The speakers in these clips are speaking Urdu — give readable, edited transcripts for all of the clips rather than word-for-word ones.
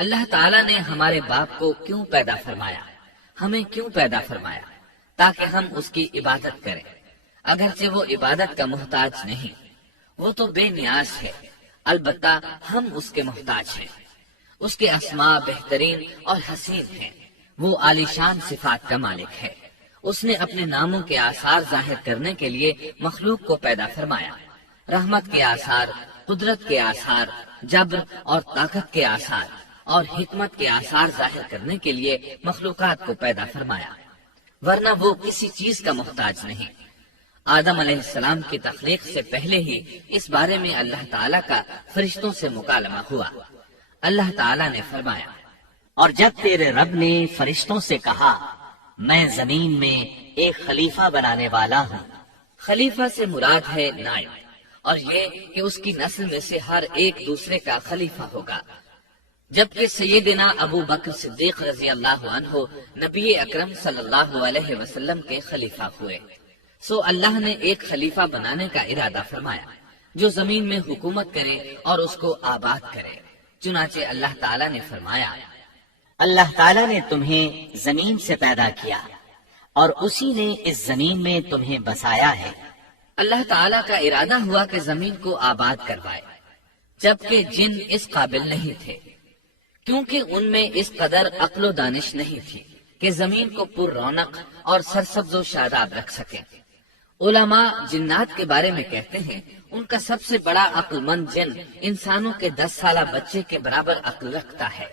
اللہ تعالیٰ نے ہمارے باپ کو کیوں پیدا فرمایا، ہمیں کیوں پیدا فرمایا؟ تاکہ ہم اس کی عبادت کریں، اگرچہ وہ عبادت کا محتاج نہیں، وہ تو بے نیاز ہے، البتہ ہم اس کے محتاج ہیں۔ اس کے اسماء بہترین اور حسین ہیں، وہ عالیشان صفات کا مالک ہے۔ اس نے اپنے ناموں کے آثار ظاہر کرنے کے لیے مخلوق کو پیدا فرمایا، رحمت کے آثار، قدرت کے آثار، جبر اور طاقت کے آثار اور حکمت کے آثار ظاہر کرنے کے لیے مخلوقات کو پیدا فرمایا، ورنہ وہ کسی چیز کا محتاج نہیں۔ آدم علیہ السلام کی تخلیق سے پہلے ہی اس بارے میں اللہ تعالیٰ کا فرشتوں سے مکالمہ ہوا۔ اللہ تعالیٰ نے فرمایا، اور جب تیرے رب نے فرشتوں سے کہا میں زمین میں ایک خلیفہ بنانے والا ہوں۔ خلیفہ سے مراد ہے نائب، اور یہ کہ اس کی نسل میں سے ہر ایک دوسرے کا خلیفہ ہوگا، جبکہ سیدنا ابو بکر صدیق رضی اللہ عنہ نبی اکرم صلی اللہ علیہ وسلم کے خلیفہ ہوئے۔ سو اللہ نے ایک خلیفہ بنانے کا ارادہ فرمایا جو زمین میں حکومت کرے اور اس کو آباد کرے۔ چنانچہ اللہ تعالیٰ نے فرمایا، اللہ تعالیٰ نے تمہیں زمین سے پیدا کیا اور اسی نے اس زمین میں تمہیں بسایا ہے۔ اللہ تعالیٰ کا ارادہ ہوا کہ زمین کو آباد کروائے، جبکہ جن اس قابل نہیں تھے، کیونکہ ان میں اس قدر عقل و دانش نہیں تھی کہ زمین کو پر رونق اور سرسبز و شاداب رکھ سکیں۔ علماء جنات کے بارے میں کہتے ہیں ان کا سب سے بڑا عقل مند جن انسانوں کے 10 سالہ بچے کے برابر عقل رکھتا ہے،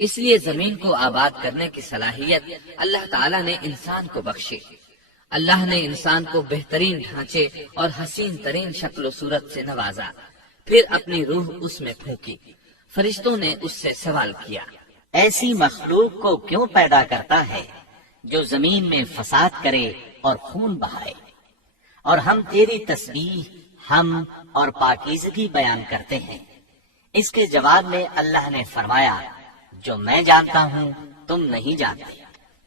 اس لیے زمین کو آباد کرنے کی صلاحیت اللہ تعالیٰ نے انسان کو بخشی۔ اللہ نے انسان کو بہترین ڈھانچے اور حسین ترین شکل و صورت سے نوازا، پھر اپنی روح اس میں پھونکی۔ فرشتوں نے اس سے سوال کیا، ایسی مخلوق کو کیوں پیدا کرتا ہے جو زمین میں فساد کرے اور خون بہائے؟ اور ہم تیری تسبیح، ہم اور پاکیزگی بیان کرتے ہیں۔ اس کے جواب میں اللہ نے فرمایا، جو میں جانتا ہوں تم نہیں جانتے۔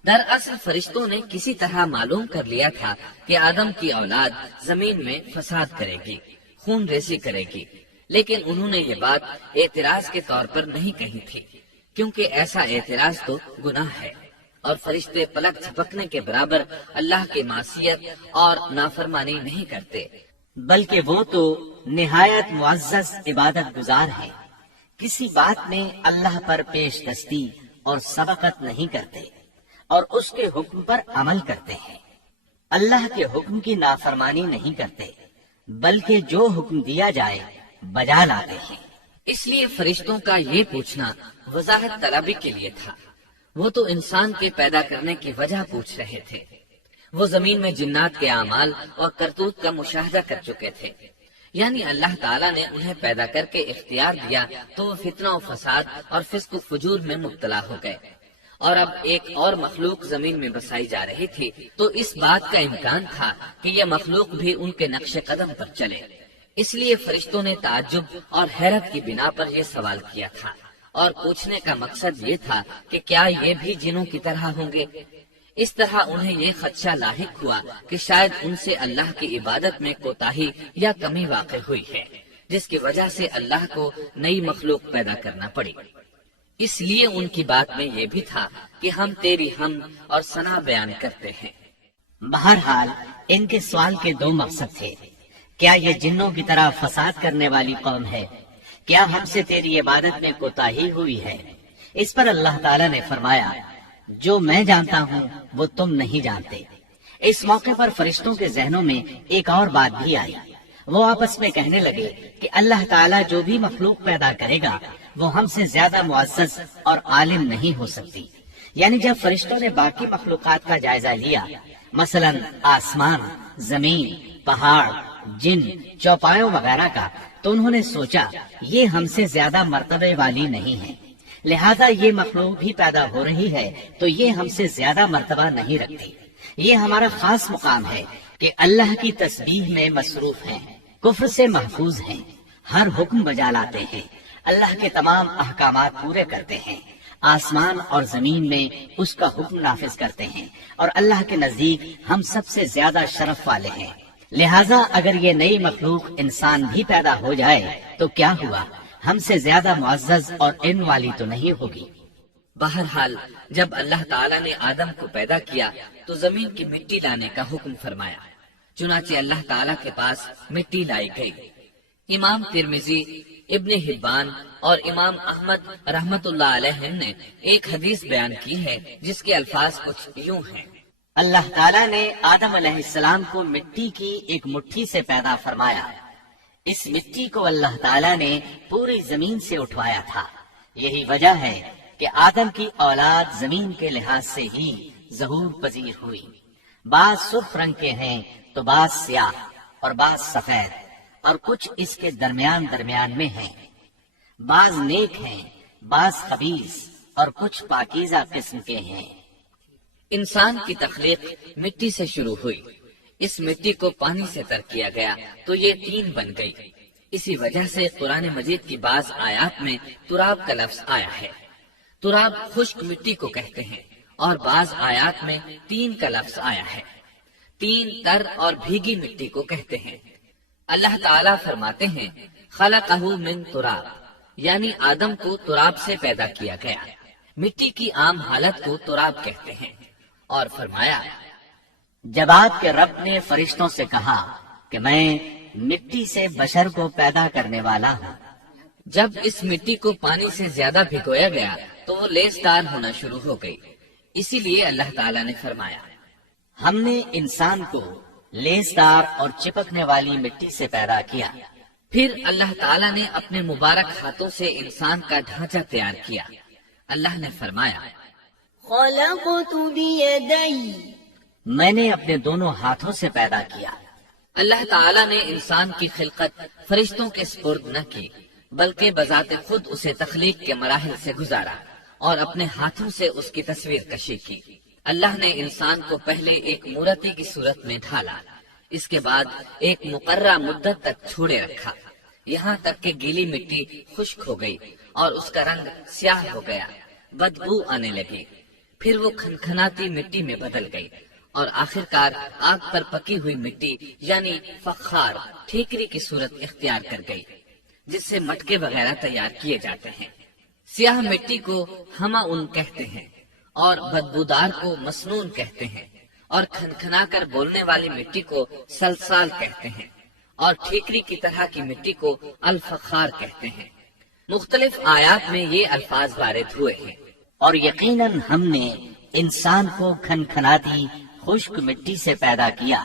دراصل فرشتوں نے کسی طرح معلوم کر لیا تھا کہ آدم کی اولاد زمین میں فساد کرے گی، خون ریزی کرے گی، لیکن انہوں نے یہ بات اعتراض کے طور پر نہیں کہی تھی، کیونکہ ایسا اعتراض تو گناہ ہے، اور فرشتے پلک جھپکنے کے برابر اللہ کی معصیت اور نافرمانی نہیں کرتے، بلکہ وہ تو نہایت معزز عبادت گزار ہے، کسی بات میں اللہ پر پیش دستی اور سبقت نہیں کرتے اور اس کے حکم پر عمل کرتے ہیں۔ اللہ کے حکم کی نافرمانی نہیں کرتے، بلکہ جو حکم دیا جائے بجا لاتے ہیں۔ اس لیے فرشتوں کا یہ پوچھنا وضاحت طلبی کے لیے تھا، وہ تو انسان کے پیدا کرنے کی وجہ پوچھ رہے تھے۔ وہ زمین میں جنات کے اعمال اور کرتوت کا مشاہدہ کر چکے تھے، یعنی اللہ تعالیٰ نے انہیں پیدا کر کے اختیار دیا تو وہ فتنہ و فساد اور فسق و فجور میں مبتلا ہو گئے، اور اب ایک اور مخلوق زمین میں بسائی جا رہی تھی، تو اس بات کا امکان تھا کہ یہ مخلوق بھی ان کے نقش قدم پر چلے۔ اس لیے فرشتوں نے تعجب اور حیرت کی بنا پر یہ سوال کیا تھا، اور پوچھنے کا مقصد یہ تھا کہ کیا یہ بھی جنوں کی طرح ہوں گے؟ اس طرح انہیں یہ خدشہ لاحق ہوا کہ شاید ان سے اللہ کی عبادت میں کوتاہی یا کمی واقع ہوئی ہے، جس کی وجہ سے اللہ کو نئی مخلوق پیدا کرنا پڑی۔ اس لیے ان کی بات میں یہ بھی تھا کہ ہم تیری حمد اور ثنا بیان کرتے ہیں۔ بہرحال ان کے سوال کے 2 مقصد تھے، کیا یہ جنوں کی طرح فساد کرنے والی قوم ہے؟ کیا ہم سے تیری عبادت میں کوتاہی ہوئی ہے؟ اس پر اللہ تعالیٰ نے فرمایا، جو میں جانتا ہوں وہ تم نہیں جانتے۔ اس موقع پر فرشتوں کے ذہنوں میں ایک اور بات بھی آئی، وہ آپس میں کہنے لگے کہ اللہ تعالیٰ جو بھی مخلوق پیدا کرے گا وہ ہم سے زیادہ معزز اور عالم نہیں ہو سکتی۔ یعنی جب فرشتوں نے باقی مخلوقات کا جائزہ لیا، مثلا آسمان، زمین، پہاڑ، جن، چوپایوں وغیرہ کا، تو انہوں نے سوچا یہ ہم سے زیادہ مرتبے والی نہیں ہے، لہذا یہ مخلوق بھی پیدا ہو رہی ہے تو یہ ہم سے زیادہ مرتبہ نہیں رکھتی۔ یہ ہمارا خاص مقام ہے کہ اللہ کی تسبیح میں مصروف ہیں، کفر سے محفوظ ہیں، ہر حکم بجا لاتے ہیں، اللہ کے تمام احکامات پورے کرتے ہیں، آسمان اور زمین میں اس کا حکم نافذ کرتے ہیں، اور اللہ کے نزدیک ہم سب سے زیادہ شرف والے ہیں۔ لہٰذا اگر یہ نئی مخلوق انسان بھی پیدا ہو جائے تو کیا ہوا، ہم سے زیادہ معزز اور علم والی تو نہیں ہوگی۔ بہرحال جب اللہ تعالیٰ نے آدم کو پیدا کیا تو زمین کی مٹی لانے کا حکم فرمایا، چنانچہ اللہ تعالیٰ کے پاس مٹی لائی گئی۔ امام ترمذی، ابن حبان اور امام احمد رحمت اللہ علیہ نے ایک حدیث بیان کی ہے جس کے الفاظ کچھ یوں ہیں: اللہ تعالیٰ نے آدم علیہ السلام کو مٹی کی ایک مٹھی سے پیدا فرمایا۔ اس مٹی کو اللہ تعالیٰ نے پوری زمین سے اٹھوایا تھا۔ یہی وجہ ہے کہ آدم کی اولاد زمین کے لحاظ سے ہی ظہور پذیر ہوئی۔ بعض سرخ رنگ کے ہیں تو بعض سیاہ اور بعض سفید، اور کچھ اس کے درمیان میں ہیں۔ بعض نیک ہیں، بعض خبیث، اور کچھ پاکیزہ قسم کے ہیں۔ انسان کی تخلیق مٹی سے شروع ہوئی، اس مٹی کو پانی سے تر کیا گیا تو یہ طین بن گئی۔ اسی وجہ سے قرآن مجید کی بعض آیات میں تراب کا لفظ آیا ہے۔ تراب خشک مٹی کو کہتے ہیں، اور بعض آیات میں طین کا لفظ آیا ہے۔ طین تر اور بھیگی مٹی کو کہتے ہیں۔ اللہ تعالیٰ فرماتے ہیں خلقہ من تراب، یعنی آدم کو تراب سے پیدا کیا گیا۔ مٹی کی عام حالت کو تراب کہتے ہیں، اور فرمایا جب آپ کے رب نے فرشتوں سے کہا کہ میں مٹی سے بشر کو پیدا کرنے والا ہوں، جب اس مٹی کو پانی سے زیادہ بھگویا گیا تو وہ لیسدار ہونا شروع ہو گئی۔ اسی لیے اللہ تعالیٰ نے فرمایا ہم نے انسان کو لیسدار اور چپکنے والی مٹی سے پیدا کیا۔ پھر اللہ تعالیٰ نے اپنے مبارک ہاتھوں سے انسان کا ڈھانچہ تیار کیا۔ اللہ نے فرمایا خلقت بیدی، میں نے اپنے دونوں ہاتھوں سے پیدا کیا۔ اللہ تعالیٰ نے انسان کی خلقت فرشتوں کے سپرد نہ کی، بلکہ بذات خود اسے تخلیق کے مراحل سے گزارا اور اپنے ہاتھوں سے اس کی تصویر کشی کی۔ اللہ نے انسان کو پہلے ایک مورتی کی صورت میں ڈھالا، اس کے بعد ایک مقررہ مدت تک چھوڑے رکھا، یہاں تک کہ گیلی مٹی خشک ہو گئی اور اس کا رنگ سیاہ ہو گیا، بدبو آنے لگی۔ پھر وہ کھنکھناتی مٹی میں بدل گئی اور آخرکار آگ پر پکی ہوئی مٹی یعنی فخار ٹھیکری کی صورت اختیار کر گئی، جس سے مٹکے وغیرہ تیار کیے جاتے ہیں۔ سیاہ مٹی کو ہما ان کہتے ہیں اور بدبودار کو مسنون کہتے ہیں، اور کھنکھنا کر بولنے والی مٹی کو سلسال کہتے ہیں، اور ٹھیکری کی طرح کی مٹی کو الفخار کہتے ہیں۔ مختلف آیات میں یہ الفاظ وارد ہوئے ہیں۔ اور یقیناً ہم نے انسان کو کھنکھناتی خشک مٹی سے پیدا کیا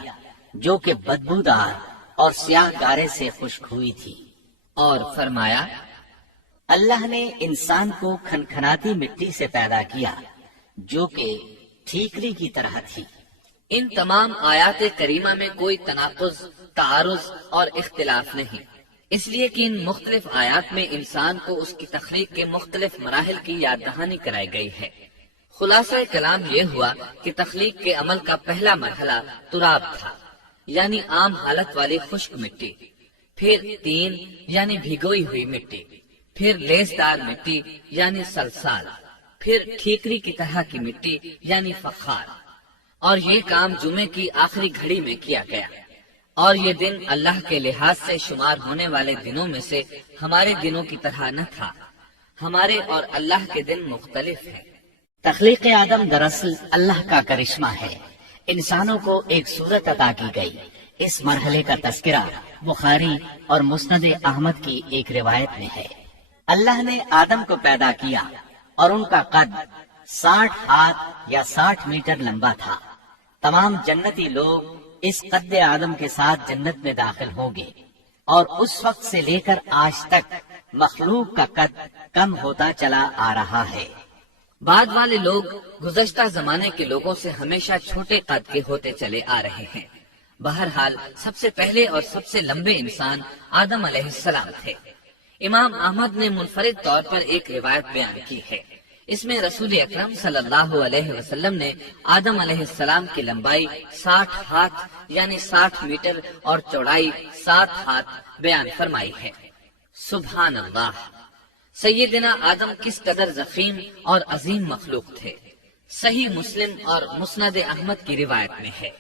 جو کہ بدبودار اور سیاہ گارے سے خشک ہوئی تھی۔ اور فرمایا اللہ نے انسان کو کھنکھناتی مٹی سے پیدا کیا جو کہ ٹھیکری کی طرح تھی۔ ان تمام آیات کریمہ میں کوئی تناقض، تعارض اور اختلاف نہیں، اس لیے کہ ان مختلف آیات میں انسان کو اس کی تخلیق کے مختلف مراحل کی یاد دہانی کرائی گئی ہے۔ خلاصہ کلام یہ ہوا کہ تخلیق کے عمل کا پہلا مرحلہ تراب تھا، یعنی عام حالت والی خشک مٹی، پھر طین یعنی بھگوئی ہوئی مٹی، پھر لیسدار مٹی یعنی سلسال، پھر ٹھیکری کی طرح کی مٹی یعنی فخار، اور یہ کام جمعے کی آخری گھڑی میں کیا گیا۔ اور یہ دن اللہ کے لحاظ سے شمار ہونے والے دنوں میں سے ہمارے دنوں کی طرح نہ تھا، ہمارے اور اللہ کے دن مختلف ہیں۔ تخلیق آدم دراصل اللہ کا کرشمہ ہے، انسانوں کو ایک صورت عطا کی گئی۔ اس مرحلے کا تذکرہ بخاری اور مسند احمد کی ایک روایت میں ہے۔ اللہ نے آدم کو پیدا کیا اور ان کا قد 60 ہاتھ یا 60 میٹر لمبا تھا۔ تمام جنتی لوگ اس قد آدم کے ساتھ جنت میں داخل ہوں گے، اور اس وقت سے لے کر آج تک مخلوق کا قد کم ہوتا چلا آ رہا ہے۔ بعد والے لوگ گزشتہ زمانے کے لوگوں سے ہمیشہ چھوٹے قد کے ہوتے چلے آ رہے ہیں۔ بہرحال سب سے پہلے اور سب سے لمبے انسان آدم علیہ السلام تھے۔ امام احمد نے منفرد طور پر ایک روایت بیان کی ہے، اس میں رسول اکرم صلی اللہ علیہ وسلم نے آدم علیہ السلام کی لمبائی 60 ہاتھ یعنی 60 میٹر اور چوڑائی 7 ہاتھ بیان فرمائی ہے۔ سبحان اللہ! سیدنا آدم کس قدر ضخیم اور عظیم مخلوق تھے۔ صحیح مسلم اور مسند احمد کی روایت میں ہے،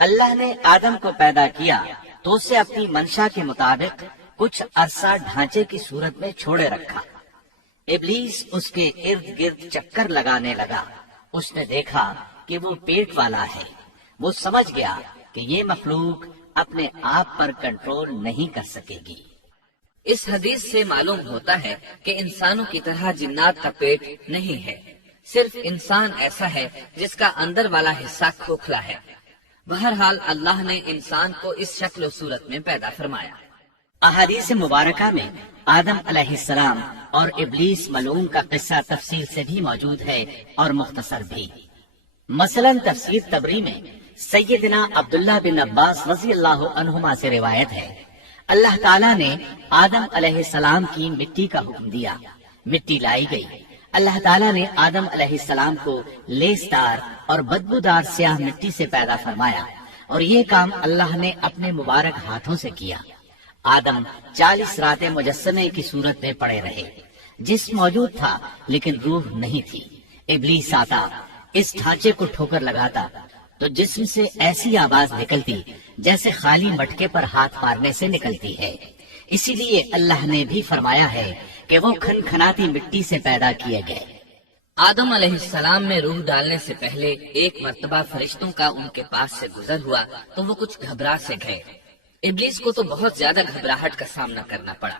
اللہ نے آدم کو پیدا کیا تو اسے اپنی منشا کے مطابق کچھ عرصہ ڈھانچے کی صورت میں چھوڑے رکھا۔ ابلیس اس کے ارد گرد چکر لگانے لگا۔ اس نے دیکھا کہ وہ پیٹ والا ہے۔ وہ سمجھ گیا کہ یہ مخلوق اپنے آپ پر کنٹرول نہیں کر سکے گی۔ اس حدیث سے معلوم ہوتا ہے کہ انسانوں کی طرح جنات کا پیٹ نہیں ہے، صرف انسان ایسا ہے جس کا اندر والا حصہ کھوکھلا ہے۔ بہرحال اللہ نے انسان کو اس شکل و صورت میں پیدا فرمایا۔ احادیث مبارکہ میں آدم علیہ السلام اور ابلیس ملعون کا قصہ تفصیل سے بھی موجود ہے اور مختصر بھی۔ مثلا تفسیر تبری میں سیدنا عبداللہ بن عباس رضی اللہ عنہما سے روایت ہے، اللہ تعالیٰ نے آدم علیہ السلام کی مٹی کا حکم دیا، مٹی لائی گئی۔ اللہ تعالیٰ نے آدم علیہ السلام کو لیسدار اور بدبودار سیاہ مٹی سے پیدا فرمایا، اور یہ کام اللہ نے اپنے مبارک ہاتھوں سے کیا۔ آدم 40 راتیں مجسمے کی صورت میں پڑے رہے، جسم موجود تھا لیکن روح نہیں تھی۔ ابلیس آتا، اس ڈھانچے کو ٹھوکر لگاتا تو جسم سے ایسی آواز نکلتی جیسے خالی مٹکے پر ہاتھ مارنے سے نکلتی ہے۔ اسی لیے اللہ نے بھی فرمایا ہے کہ وہ کھنکھناتی مٹی سے پیدا کیے گئے۔ آدم علیہ السلام میں روح ڈالنے سے پہلے ایک مرتبہ فرشتوں کا ان کے پاس سے گزر ہوا تو وہ کچھ گھبرا سے گئے۔ ابلیس کو تو بہت زیادہ گھبراہٹ کا سامنا کرنا پڑا۔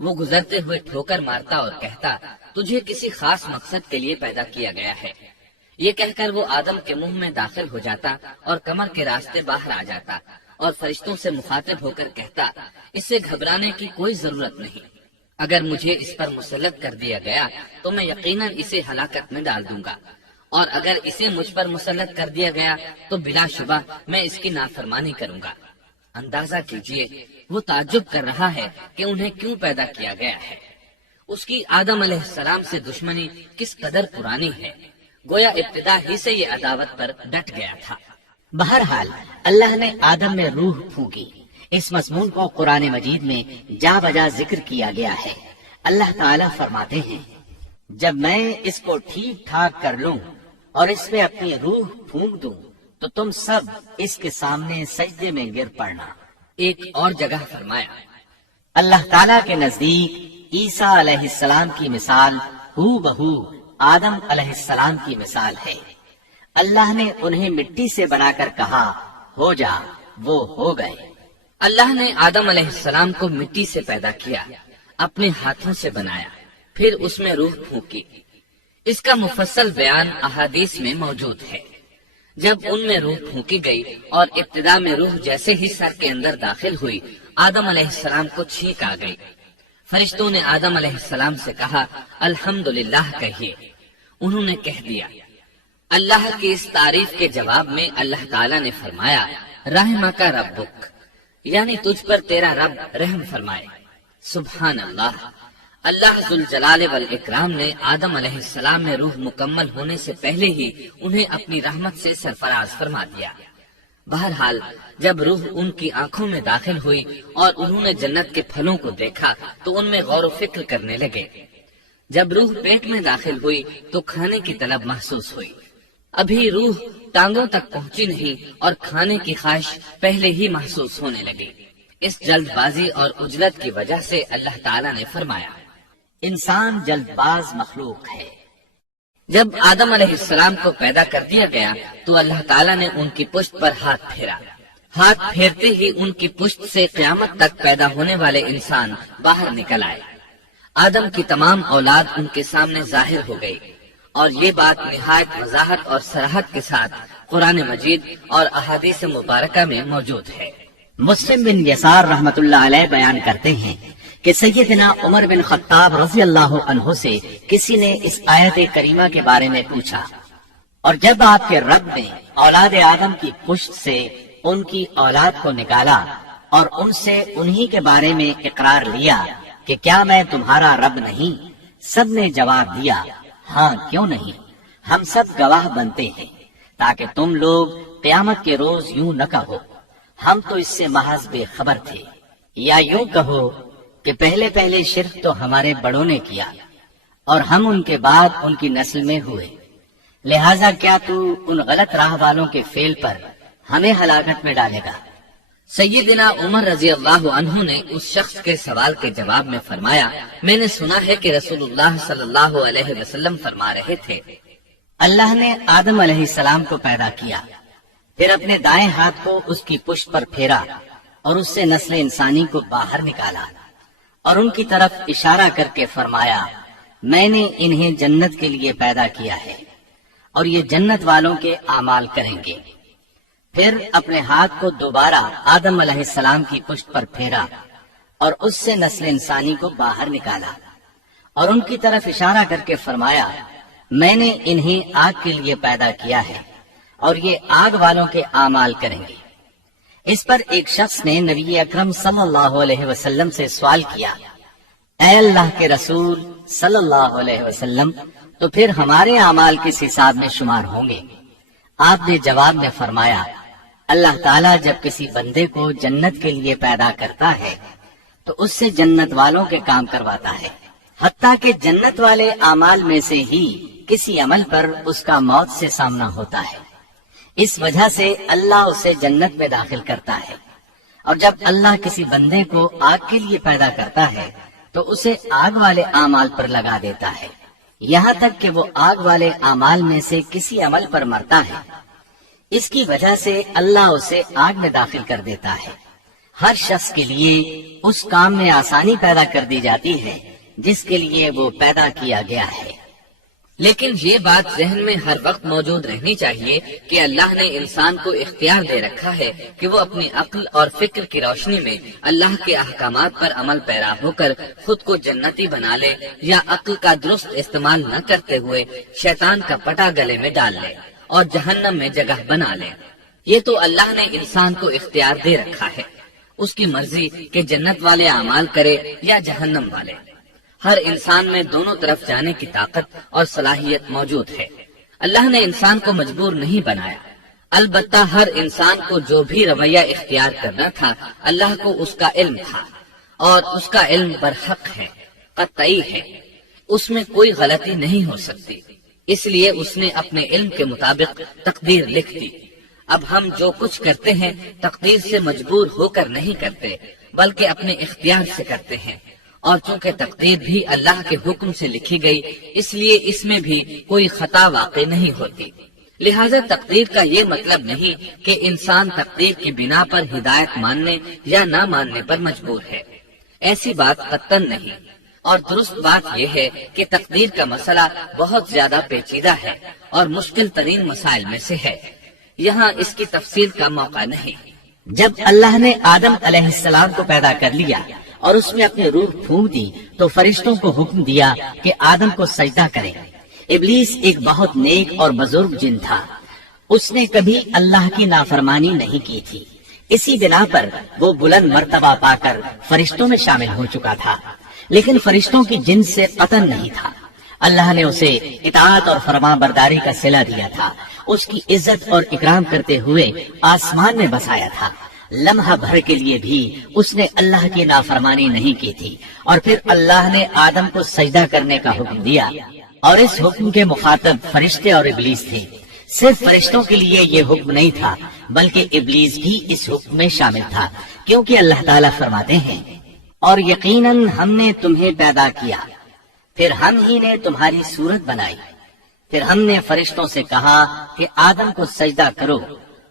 وہ گزرتے ہوئے ٹھوکر مارتا اور کہتا، تجھے کسی خاص مقصد کے لیے پیدا کیا گیا ہے۔ یہ کہہ کر وہ آدم کے منہ میں داخل ہو جاتا اور کمر کے راستے باہر آ جاتا اور فرشتوں سے مخاطب ہو کر کہتا، اس سے گھبرانے کی کوئی ضرورت نہیں۔ اگر مجھے اس پر مسلط کر دیا گیا تو میں یقیناً اسے ہلاکت میں ڈال دوں گا، اور اگر اسے مجھ پر مسلط کر دیا گیا تو بلا شبہ میں اس کی نافرمانی کروں گا۔ اندازہ کیجئے وہ تعجب کر رہا ہے کہ انہیں کیوں پیدا کیا گیا ہے۔ اس کی آدم علیہ السلام سے دشمنی کس قدر پرانی ہے، گویا ابتدا ہی سے یہ عداوت پر ڈٹ گیا تھا۔ بہرحال اللہ نے آدم میں روح پھونکی۔ اس مضمون کو قرآن مجید میں جا بجا ذکر کیا گیا ہے۔ اللہ تعالیٰ فرماتے ہیں، جب میں اس کو ٹھیک ٹھاک کر لوں اور اس میں اپنی روح پھونک دوں تو تم سب اس کے سامنے سجدے میں گر پڑنا۔ ایک اور جگہ فرمایا، اللہ تعالیٰ کے نزدیک عیسیٰ علیہ السلام کی مثال ہو بہو آدم علیہ السلام کی مثال ہے۔ اللہ نے انہیں مٹی سے بنا کر کہا، ہو جا، وہ ہو گئے۔ اللہ نے آدم علیہ السلام کو مٹی سے پیدا کیا، اپنے ہاتھوں سے بنایا، پھر اس میں روح پھونکی۔ اس کا مفصل بیان احادیث میں موجود ہے۔ جب ان میں روح پھونکی گئی اور ابتدا میں روح جیسے ہی سر کے اندر داخل ہوئی، آدم علیہ السلام کو چھینک آ گئی۔ فرشتوں نے آدم علیہ السلام سے کہا، الحمدللہ کہیے۔ انہوں نے کہہ دیا۔ اللہ کی اس تعریف کے جواب میں اللہ تعالیٰ نے فرمایا، رحمک ربک، یعنی تجھ پر تیرا رب رحم فرمائے۔ سبحان اللہ، اللہ ذوالجلال والاکرام نے آدم علیہ السلام میں روح مکمل ہونے سے پہلے ہی انہیں اپنی رحمت سے سرفراز فرما دیا۔ بہرحال جب روح ان کی آنکھوں میں داخل ہوئی اور انہوں نے جنت کے پھلوں کو دیکھا تو ان میں غور و فکر کرنے لگے۔ جب روح پیٹ میں داخل ہوئی تو کھانے کی طلب محسوس ہوئی۔ ابھی روح ٹانگوں تک پہنچی نہیں اور کھانے کی خواہش پہلے ہی محسوس ہونے لگی۔ اس جلد بازی اور عجلت کی وجہ سے اللہ تعالیٰ نے فرمایا، انسان جلد باز مخلوق ہے۔ جب آدم علیہ السلام کو پیدا کر دیا گیا تو اللہ تعالیٰ نے ان کی پشت پر ہاتھ پھیرا۔ ہاتھ پھیرتے ہی ان کی پشت سے قیامت تک پیدا ہونے والے انسان باہر نکل آئے۔ آدم کی تمام اولاد ان کے سامنے ظاہر ہو گئی، اور یہ بات نہایت وضاحت اور صراحت کے ساتھ قرآن مجید اور احادیث مبارکہ میں موجود ہے۔ مسلم بن یسار رحمت اللہ علیہ بیان کرتے ہیں کہ سیدنا عمر بن خطاب رضی اللہ عنہ سے کسی نے اس آیت کریمہ کے بارے میں پوچھا، اور جب آپ کے رب نے اولاد آدم کی پشت سے ان کی اولاد کو نکالا اور ان سے انہی کے بارے میں اقرار لیا کہ کیا میں تمہارا رب نہیں، سب نے جواب دیا، ہاں کیوں نہیں، ہم سب گواہ بنتے ہیں، تاکہ تم لوگ قیامت کے روز یوں نہ کہو ہم تو اس سے محض بے خبر تھے، یا یوں کہو کہ پہلے پہلے شرک تو ہمارے بڑوں نے کیا اور ہم ان کے بعد ان کی نسل میں ہوئے، لہذا کیا تو ان غلط راہ والوں کے فعل پر ہمیں ہلاکت میں ڈالے گا؟ سیدنا عمر رضی اللہ عنہ نے اس شخص کے سوال کے جواب میں فرمایا، میں نے سنا ہے کہ رسول اللہ صلی اللہ علیہ وسلم فرما رہے تھے، اللہ نے آدم علیہ السلام کو پیدا کیا، پھر اپنے دائیں ہاتھ کو اس کی پشت پر پھیرا اور اس سے نسل انسانی کو باہر نکالا اور ان کی طرف اشارہ کر کے فرمایا، میں نے انہیں جنت کے لیے پیدا کیا ہے اور یہ جنت والوں کے اعمال کریں گے۔ پھر اپنے ہاتھ کو دوبارہ آدم علیہ السلام کی پشت پر پھیرا اور اس سے نسل انسانی کو باہر نکالا اور ان کی طرف اشارہ کر کے فرمایا، میں نے انہیں آگ کے لیے پیدا کیا ہے اور یہ آگ والوں کے اعمال کریں گے۔ اس پر ایک شخص نے نبی اکرم صلی اللہ علیہ وسلم سے سوال کیا، اے اللہ کے رسول صلی اللہ علیہ وسلم، تو پھر ہمارے اعمال کس حساب میں شمار ہوں گے؟ آپ نے جواب میں فرمایا، اللہ تعالیٰ جب کسی بندے کو جنت کے لیے پیدا کرتا ہے تو اس سے جنت والوں کے کام کرواتا ہے، حتیٰ کہ جنت والے اعمال میں سے ہی کسی عمل پر اس کا موت سے سامنا ہوتا ہے، اس وجہ سے اللہ اسے جنت میں داخل کرتا ہے، اور جب اللہ کسی بندے کو آگ کے لیے پیدا کرتا ہے تو اسے آگ والے اعمال پر لگا دیتا ہے، یہاں تک کہ وہ آگ والے اعمال میں سے کسی عمل پر مرتا ہے، اس کی وجہ سے اللہ اسے آگ میں داخل کر دیتا ہے۔ ہر شخص کے لیے اس کام میں آسانی پیدا کر دی جاتی ہے جس کے لیے وہ پیدا کیا گیا ہے۔ لیکن یہ بات ذہن میں ہر وقت موجود رہنی چاہیے کہ اللہ نے انسان کو اختیار دے رکھا ہے کہ وہ اپنی عقل اور فکر کی روشنی میں اللہ کے احکامات پر عمل پیرا ہو کر خود کو جنتی بنا لے، یا عقل کا درست استعمال نہ کرتے ہوئے شیطان کا پٹا گلے میں ڈال لے اور جہنم میں جگہ بنا لے۔ یہ تو اللہ نے انسان کو اختیار دے رکھا ہے، اس کی مرضی کہ جنت والے اعمال کرے یا جہنم والے۔ ہر انسان میں دونوں طرف جانے کی طاقت اور صلاحیت موجود ہے۔ اللہ نے انسان کو مجبور نہیں بنایا، البتہ ہر انسان کو جو بھی رویہ اختیار کرنا تھا اللہ کو اس کا علم تھا، اور اس کا علم برحق ہے، قطعی ہے، اس میں کوئی غلطی نہیں ہو سکتی، اس لیے اس نے اپنے علم کے مطابق تقدیر لکھ دی۔ اب ہم جو کچھ کرتے ہیں تقدیر سے مجبور ہو کر نہیں کرتے، بلکہ اپنے اختیار سے کرتے ہیں، اور چونکہ تقدیر بھی اللہ کے حکم سے لکھی گئی اس لیے اس میں بھی کوئی خطا واقع نہیں ہوتی۔ لہذا تقدیر کا یہ مطلب نہیں کہ انسان تقدیر کی بنا پر ہدایت ماننے یا نہ ماننے پر مجبور ہے، ایسی بات قطعاً نہیں۔ اور درست بات یہ ہے کہ تقدیر کا مسئلہ بہت زیادہ پیچیدہ ہے اور مشکل ترین مسائل میں سے ہے، یہاں اس کی تفصیل کا موقع نہیں۔ جب اللہ نے آدم علیہ السلام کو پیدا کر لیا اور اس میں اپنی روح پھونک دی تو فرشتوں کو حکم دیا کہ آدم کو سجدہ کریں۔ ابلیس ایک بہت نیک اور بزرگ جن تھا، اس نے کبھی اللہ کی نافرمانی نہیں کی تھی، اسی بنا پر وہ بلند مرتبہ پا کر فرشتوں میں شامل ہو چکا تھا، لیکن فرشتوں کی جنس سے قطعاً نہیں تھا۔ اللہ نے اسے اطاعت اور فرما برداری کا صلہ دیا تھا، اس کی عزت اور اکرام کرتے ہوئے آسمان میں بسایا تھا۔ لمحہ بھر کے لیے بھی اس نے اللہ کی نافرمانی نہیں کی تھی، اور پھر اللہ نے آدم کو سجدہ کرنے کا حکم دیا، اور اس حکم کے مخاطب فرشتے اور ابلیس تھے۔ صرف فرشتوں کے لیے یہ حکم نہیں تھا بلکہ ابلیس بھی اس حکم میں شامل تھا، کیونکہ اللہ تعالیٰ فرماتے ہیں، اور یقیناً ہم نے تمہیں پیدا کیا، پھر ہم ہی نے تمہاری صورت بنائی، پھر ہم نے فرشتوں سے کہا کہ آدم کو سجدہ کرو،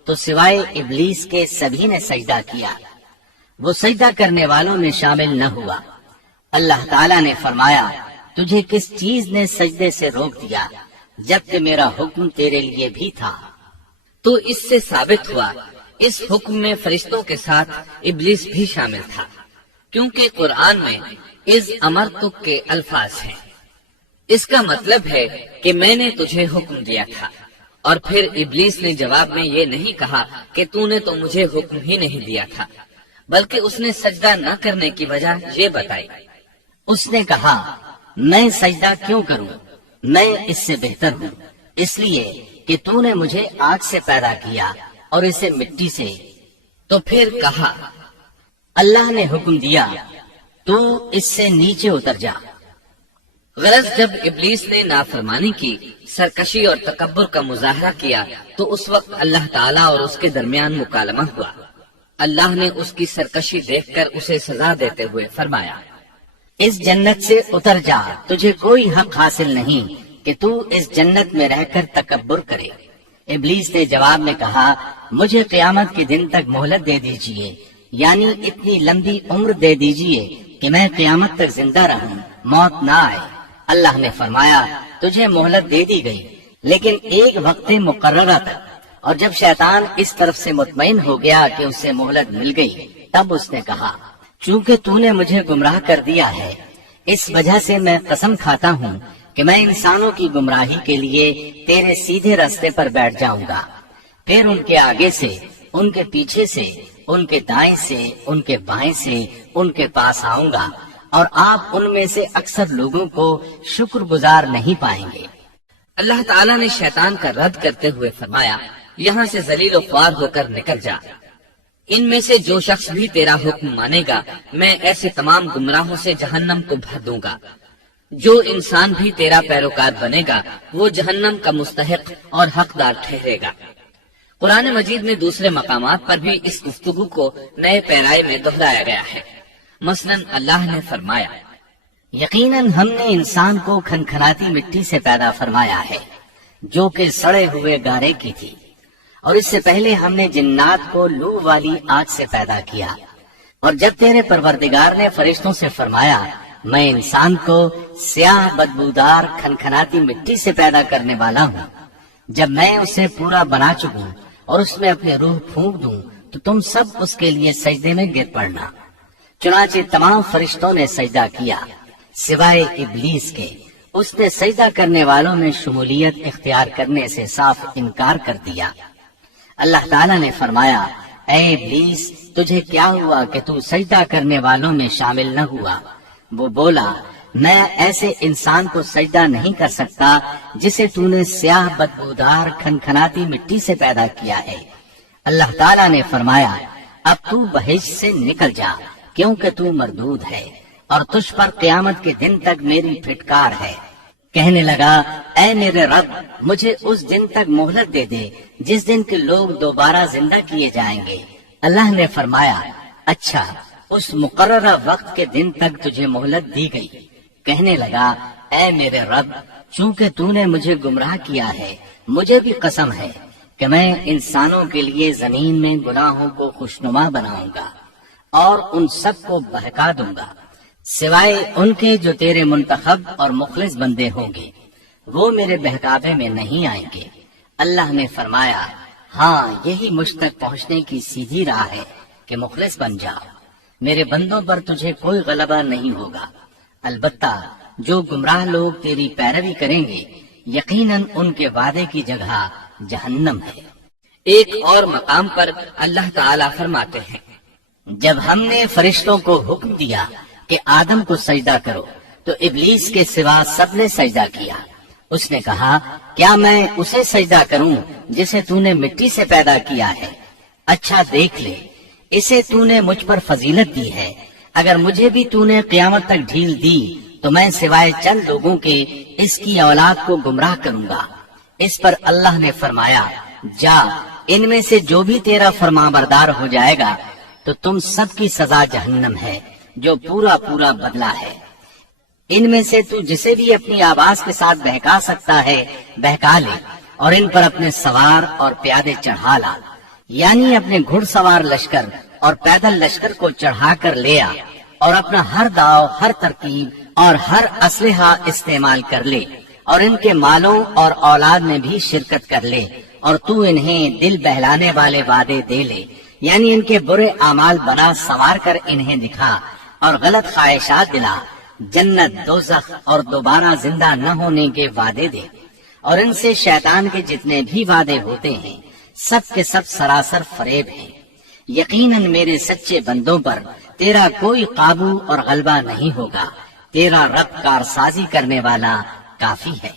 تو سوائے ابلیس کے سبھی نے سجدہ کیا، وہ سجدہ کرنے والوں میں شامل نہ ہوا۔ اللہ تعالیٰ نے فرمایا، تجھے کس چیز نے سجدے سے روک دیا جبکہ میرا حکم تیرے لیے بھی تھا؟ تو اس سے ثابت ہوا اس حکم میں فرشتوں کے ساتھ ابلیس بھی شامل تھا، کیونکہ قرآن میں اذ امرتک کے الفاظ ہیں۔ اس کا مطلب ہے کہ میں نے تجھے حکم دیا تھا، اور پھر ابلیس نے جواب میں یہ نہیں کہا کہ تو نے تو مجھے حکم ہی نہیں دیا تھا، بلکہ اس نے سجدہ نہ کرنے کی وجہ یہ بتائی۔ اس نے کہا، میں سجدہ کیوں کروں، میں اس سے بہتر ہوں، اس لیے کہ تو نے مجھے آگ سے پیدا کیا اور اسے مٹی سے۔ تو پھر کہا، اللہ نے حکم دیا، تو اس سے نیچے اتر جا۔ غرض جب ابلیس نے نافرمانی کی، سرکشی اور تکبر کا مظاہرہ کیا، تو اس وقت اللہ تعالیٰ اور اس کے درمیان مکالمہ ہوا۔ اللہ نے اس کی سرکشی دیکھ کر اسے سزا دیتے ہوئے فرمایا، اس جنت سے اتر جا، تجھے کوئی حق حاصل نہیں کہ تو اس جنت میں رہ کر تکبر کرے۔ ابلیس نے جواب میں کہا، مجھے قیامت کے دن تک مہلت دے دیجئے، یعنی اتنی لمبی عمر دے دیجئے کہ میں قیامت تک زندہ رہوں، موت نہ آئے۔ اللہ نے فرمایا، تجھے مہلت دے دی گئی، لیکن ایک وقت مقررہ تک۔ اور جب شیطان اس طرف سے مطمئن ہو گیا کہ اسے مہلت مل گئی، تب اس نے کہا، چونکہ تو نے مجھے گمراہ کر دیا ہے، اس وجہ سے میں قسم کھاتا ہوں کہ میں انسانوں کی گمراہی کے لیے تیرے سیدھے راستے پر بیٹھ جاؤں گا، پھر ان کے آگے سے، ان کے پیچھے سے، ان کے دائیں سے، ان کے بائیں سے ان کے پاس آؤں گا، اور آپ ان میں سے اکثر لوگوں کو شکر گزار نہیں پائیں گے۔ اللہ تعالیٰ نے شیطان کا رد کرتے ہوئے فرمایا، یہاں سے ذلیل و خوار ہو کر نکل جا، ان میں سے جو شخص بھی تیرا حکم مانے گا میں ایسے تمام گمراہوں سے جہنم کو بھر دوں گا۔ جو انسان بھی تیرا پیروکار بنے گا وہ جہنم کا مستحق اور حقدار ٹھہرے گا۔ قرآن مجید میں دوسرے مقامات پر بھی اس گفتگو کو نئے پیرائے میں دہرایا گیا ہے۔ مثلاً اللہ نے فرمایا، یقیناً ہم نے انسان کو کھنکھناتی مٹی سے پیدا فرمایا ہے جو کہ سڑے ہوئے گارے کی تھی، اور اس سے پہلے ہم نے جنات کو لو والی آگ سے پیدا کیا۔ اور جب تیرے پروردگار نے فرشتوں سے فرمایا، میں انسان کو سیاہ بدبودار کھنکھناتی مٹی سے پیدا کرنے والا ہوں، جب میں اسے پورا بنا چکوں اور اس میں اپنی روح پھونک دوں تو تم سب اس کے لیے سجدے میں گر پڑنا۔ چنانچہ تمام فرشتوں نے سجدہ کیا سوائے ابلیس کے۔ اس نے سجدہ کرنے والوں میں شمولیت اختیار کرنے سے صاف انکار کر دیا۔ اللہ تعالیٰ نے فرمایا، اے ابلیس، تجھے کیا ہوا کہ تو سجدہ کرنے والوں میں شامل نہ ہوا؟ وہ بولا، میں ایسے انسان کو سجدہ نہیں کر سکتا جسے تو نے سیاہ بدبودار کھنکھناتی مٹی سے پیدا کیا ہے۔ اللہ تعالیٰ نے فرمایا، اب تو بہشت سے نکل جا، کیونکہ تو مردود ہے اور تجھ پر قیامت کے دن تک میری پھٹکار ہے۔ کہنے لگا، اے میرے رب، مجھے اس دن تک مہلت دے دے جس دن کے لوگ دوبارہ زندہ کیے جائیں گے۔ اللہ نے فرمایا، اچھا، اس مقررہ وقت کے دن تک تجھے مہلت دی گئی۔ کہنے لگا، اے میرے رب، چونکہ تو نے مجھے گمراہ کیا ہے، مجھے بھی قسم ہے کہ میں انسانوں کے لیے زمین میں گناہوں کو خوشنما بناؤں گا اور ان سب کو بہکا دوں گا، سوائے ان کے جو تیرے منتخب اور مخلص بندے ہوں گے، وہ میرے بہکاوے میں نہیں آئیں گے۔ اللہ نے فرمایا، ہاں، یہی مجھ تک پہنچنے کی سیدھی راہ ہے کہ مخلص بن جاؤ، میرے بندوں پر تجھے کوئی غلبہ نہیں ہوگا۔ البتہ جو گمراہ لوگ تیری پیروی کریں گے، یقیناً ان کے وعدے کی جگہ جہنم ہے۔ ایک اور مقام پر اللہ تعالیٰ فرماتے ہیں، جب ہم نے فرشتوں کو حکم دیا کہ آدم کو سجدہ کرو تو ابلیس کے سوا سب نے سجدہ کیا۔ اس نے کہا، کیا میں اسے سجدہ کروں جسے تو نے مٹی سے پیدا کیا ہے؟ اچھا دیکھ لے، اسے تو نے مجھ پر فضیلت دی ہے، اگر مجھے بھی تو نے قیامت تک ڈھیل دی تو میں سوائے چند لوگوں کے اس کی اولاد کو گمراہ کروں گا۔ اس پر اللہ نے فرمایا، جا، ان میں سے جو بھی تیرا فرمانبردار ہو جائے گا تو تم سب کی سزا جہنم ہے، جو پورا پورا بدلہ ہے۔ ان میں سے تو جسے بھی اپنی آواز کے ساتھ بہکا سکتا ہے بہکا لے، اور ان پر اپنے سوار اور پیادے چڑھا لا، یعنی اپنے گھڑ سوار لشکر اور پیدل لشکر کو چڑھا کر لے آ، اور اپنا ہر داؤ، ہر ترکیب اور ہر اسلحہ استعمال کر لے، اور ان کے مالوں اور اولاد میں بھی شرکت کر لے، اور تو انہیں دل بہلانے والے وعدے دے لے، یعنی ان کے برے اعمال بنا سنوار کر انہیں دکھا اور غلط خواہشات دلا، جنت، دوزخ اور دوبارہ زندہ نہ ہونے کے وعدے دے، اور ان سے شیطان کے جتنے بھی وعدے ہوتے ہیں سب کے سب سراسر فریب ہیں۔ یقیناً میرے سچے بندوں پر تیرا کوئی قابو اور غلبہ نہیں ہوگا، تیرا رب کارسازی کرنے والا کافی ہے۔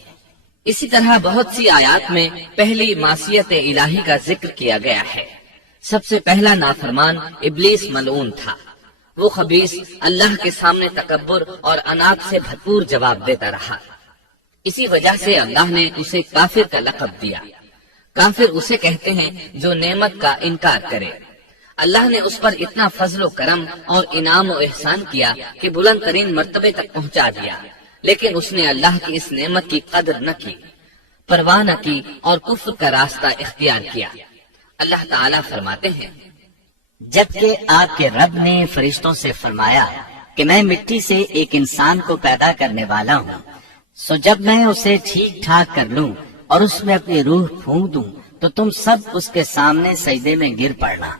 اسی طرح بہت سی آیات میں پہلی معصیت الہی کا ذکر کیا گیا ہے۔ سب سے پہلا نافرمان ابلیس ملعون تھا۔ وہ خبیث اللہ کے سامنے تکبر اور انات سے بھرپور جواب دیتا رہا۔ اسی وجہ سے اللہ نے اسے کافر کا لقب دیا۔ کافر اسے کہتے ہیں جو نعمت کا انکار کرے۔ اللہ نے اس پر اتنا فضل و کرم اور انعام و احسان کیا کہ بلند ترین مرتبے تک پہنچا دیا، لیکن اس نے اللہ کی اس نعمت کی قدر نہ کی، پرواہ نہ کی اور کفر کا راستہ اختیار کیا۔ اللہ تعالیٰ فرماتے ہیں، جبکہ آپ کے رب نے فرشتوں سے فرمایا کہ میں مٹی سے ایک انسان کو پیدا کرنے والا ہوں، سو جب میں اسے ٹھیک ٹھاک کر لوں اور اس میں اپنی روح پھونک دوں تو تم سب اس کے سامنے سجدے میں گر پڑنا۔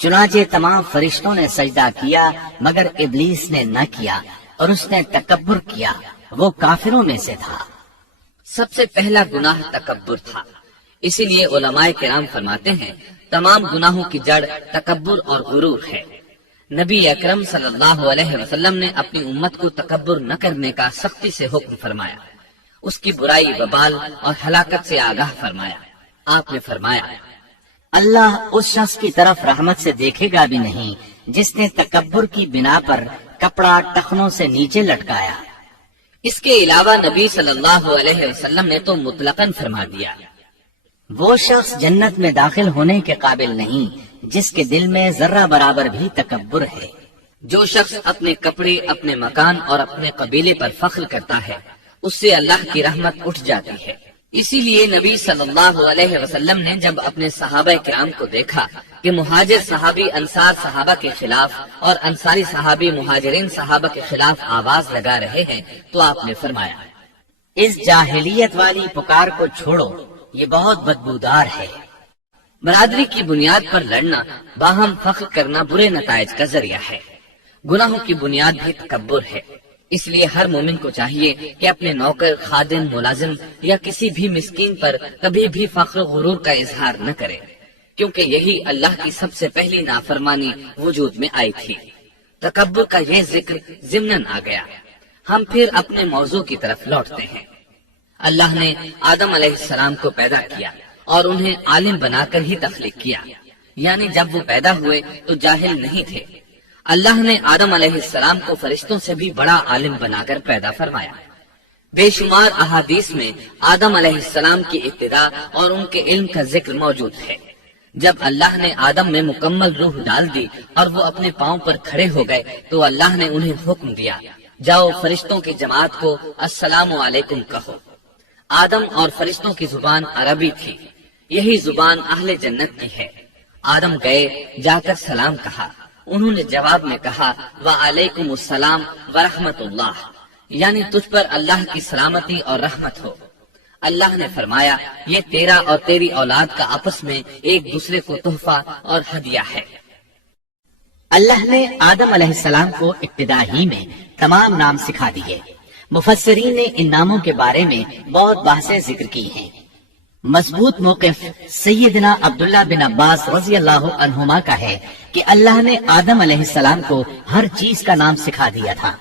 چنانچہ تمام فرشتوں نے سجدہ کیا مگر ابلیس نے نہ کیا اور اس نے تکبر کیا، وہ کافروں میں سے تھا۔ سب سے پہلا گناہ تکبر تھا، اسی لیے علماء کرام فرماتے ہیں تمام گناہوں کی جڑ تکبر اور غرور ہے۔ نبی اکرم صلی اللہ علیہ وسلم نے اپنی امت کو تکبر نہ کرنے کا سختی سے حکم فرمایا، اس کی برائی، وبال اور ہلاکت سے آگاہ فرمایا۔ آپ نے فرمایا، اللہ اس شخص کی طرف رحمت سے دیکھے گا بھی نہیں جس نے تکبر کی بنا پر کپڑا ٹخنوں سے نیچے لٹکایا۔ اس کے علاوہ نبی صلی اللہ علیہ وسلم نے تو مطلقاً فرما دیا، وہ شخص جنت میں داخل ہونے کے قابل نہیں جس کے دل میں ذرہ برابر بھی تکبر ہے۔ جو شخص اپنے کپڑے، اپنے مکان اور اپنے قبیلے پر فخر کرتا ہے اس سے اللہ کی رحمت اٹھ جاتی ہے۔ اسی لیے نبی صلی اللہ علیہ وسلم نے جب اپنے صحابہ کرام کو دیکھا کہ مہاجر صحابی انصار صحابہ کے خلاف اور انصاری صحابی مہاجرین صحابہ کے خلاف آواز لگا رہے ہیں تو آپ نے فرمایا، اس جاہلیت والی پکار کو چھوڑو، یہ بہت بدبودار ہے۔ برادری کی بنیاد پر لڑنا، باہم فخر کرنا برے نتائج کا ذریعہ ہے۔ گناہوں کی بنیاد بھی تکبر ہے۔ اس لیے ہر مومن کو چاہیے کہ اپنے نوکر، خادم، ملازم یا کسی بھی مسکین پر کبھی بھی فخر و غرور کا اظہار نہ کرے، کیونکہ یہی اللہ کی سب سے پہلی نافرمانی وجود میں آئی تھی۔ تکبر کا یہ ذکر ضمناً آ گیا۔ ہم پھر اپنے موضوع کی طرف لوٹتے ہیں۔ اللہ نے آدم علیہ السلام کو پیدا کیا اور انہیں عالم بنا کر ہی تخلیق کیا، یعنی جب وہ پیدا ہوئے تو جاہل نہیں تھے۔ اللہ نے آدم علیہ السلام کو فرشتوں سے بھی بڑا عالم بنا کر پیدا فرمایا۔ بے شمار احادیث میں آدم علیہ السلام کی ابتدا اور ان کے علم کا ذکر موجود ہے۔ جب اللہ نے آدم میں مکمل روح ڈال دی اور وہ اپنے پاؤں پر کھڑے ہو گئے تو اللہ نے انہیں حکم دیا، جاؤ فرشتوں کی جماعت کو السلام علیکم کہو۔ آدم اور فرشتوں کی زبان عربی تھی، یہی زبان اہل جنت کی ہے۔ آدم گئے، جا کر سلام کہا، انہوں نے جواب میں کہا وعلیکم السلام ورحمت اللہ، یعنی تجھ پر اللہ کی سلامتی اور رحمت ہو۔ اللہ نے فرمایا، یہ تیرا اور تیری اولاد کا آپس میں ایک دوسرے کو تحفہ اور ہدیہ ہے۔ اللہ نے آدم علیہ السلام کو ابتدا ہی میں تمام نام سکھا دیے۔ مفسرین نے ان ناموں کے بارے میں بہت بحثیں ذکر کی ہیں۔ مضبوط موقف سیدنا عبداللہ بن عباس رضی اللہ عنہما کا ہے کہ اللہ نے آدم علیہ السلام کو ہر چیز کا نام سکھا دیا تھا۔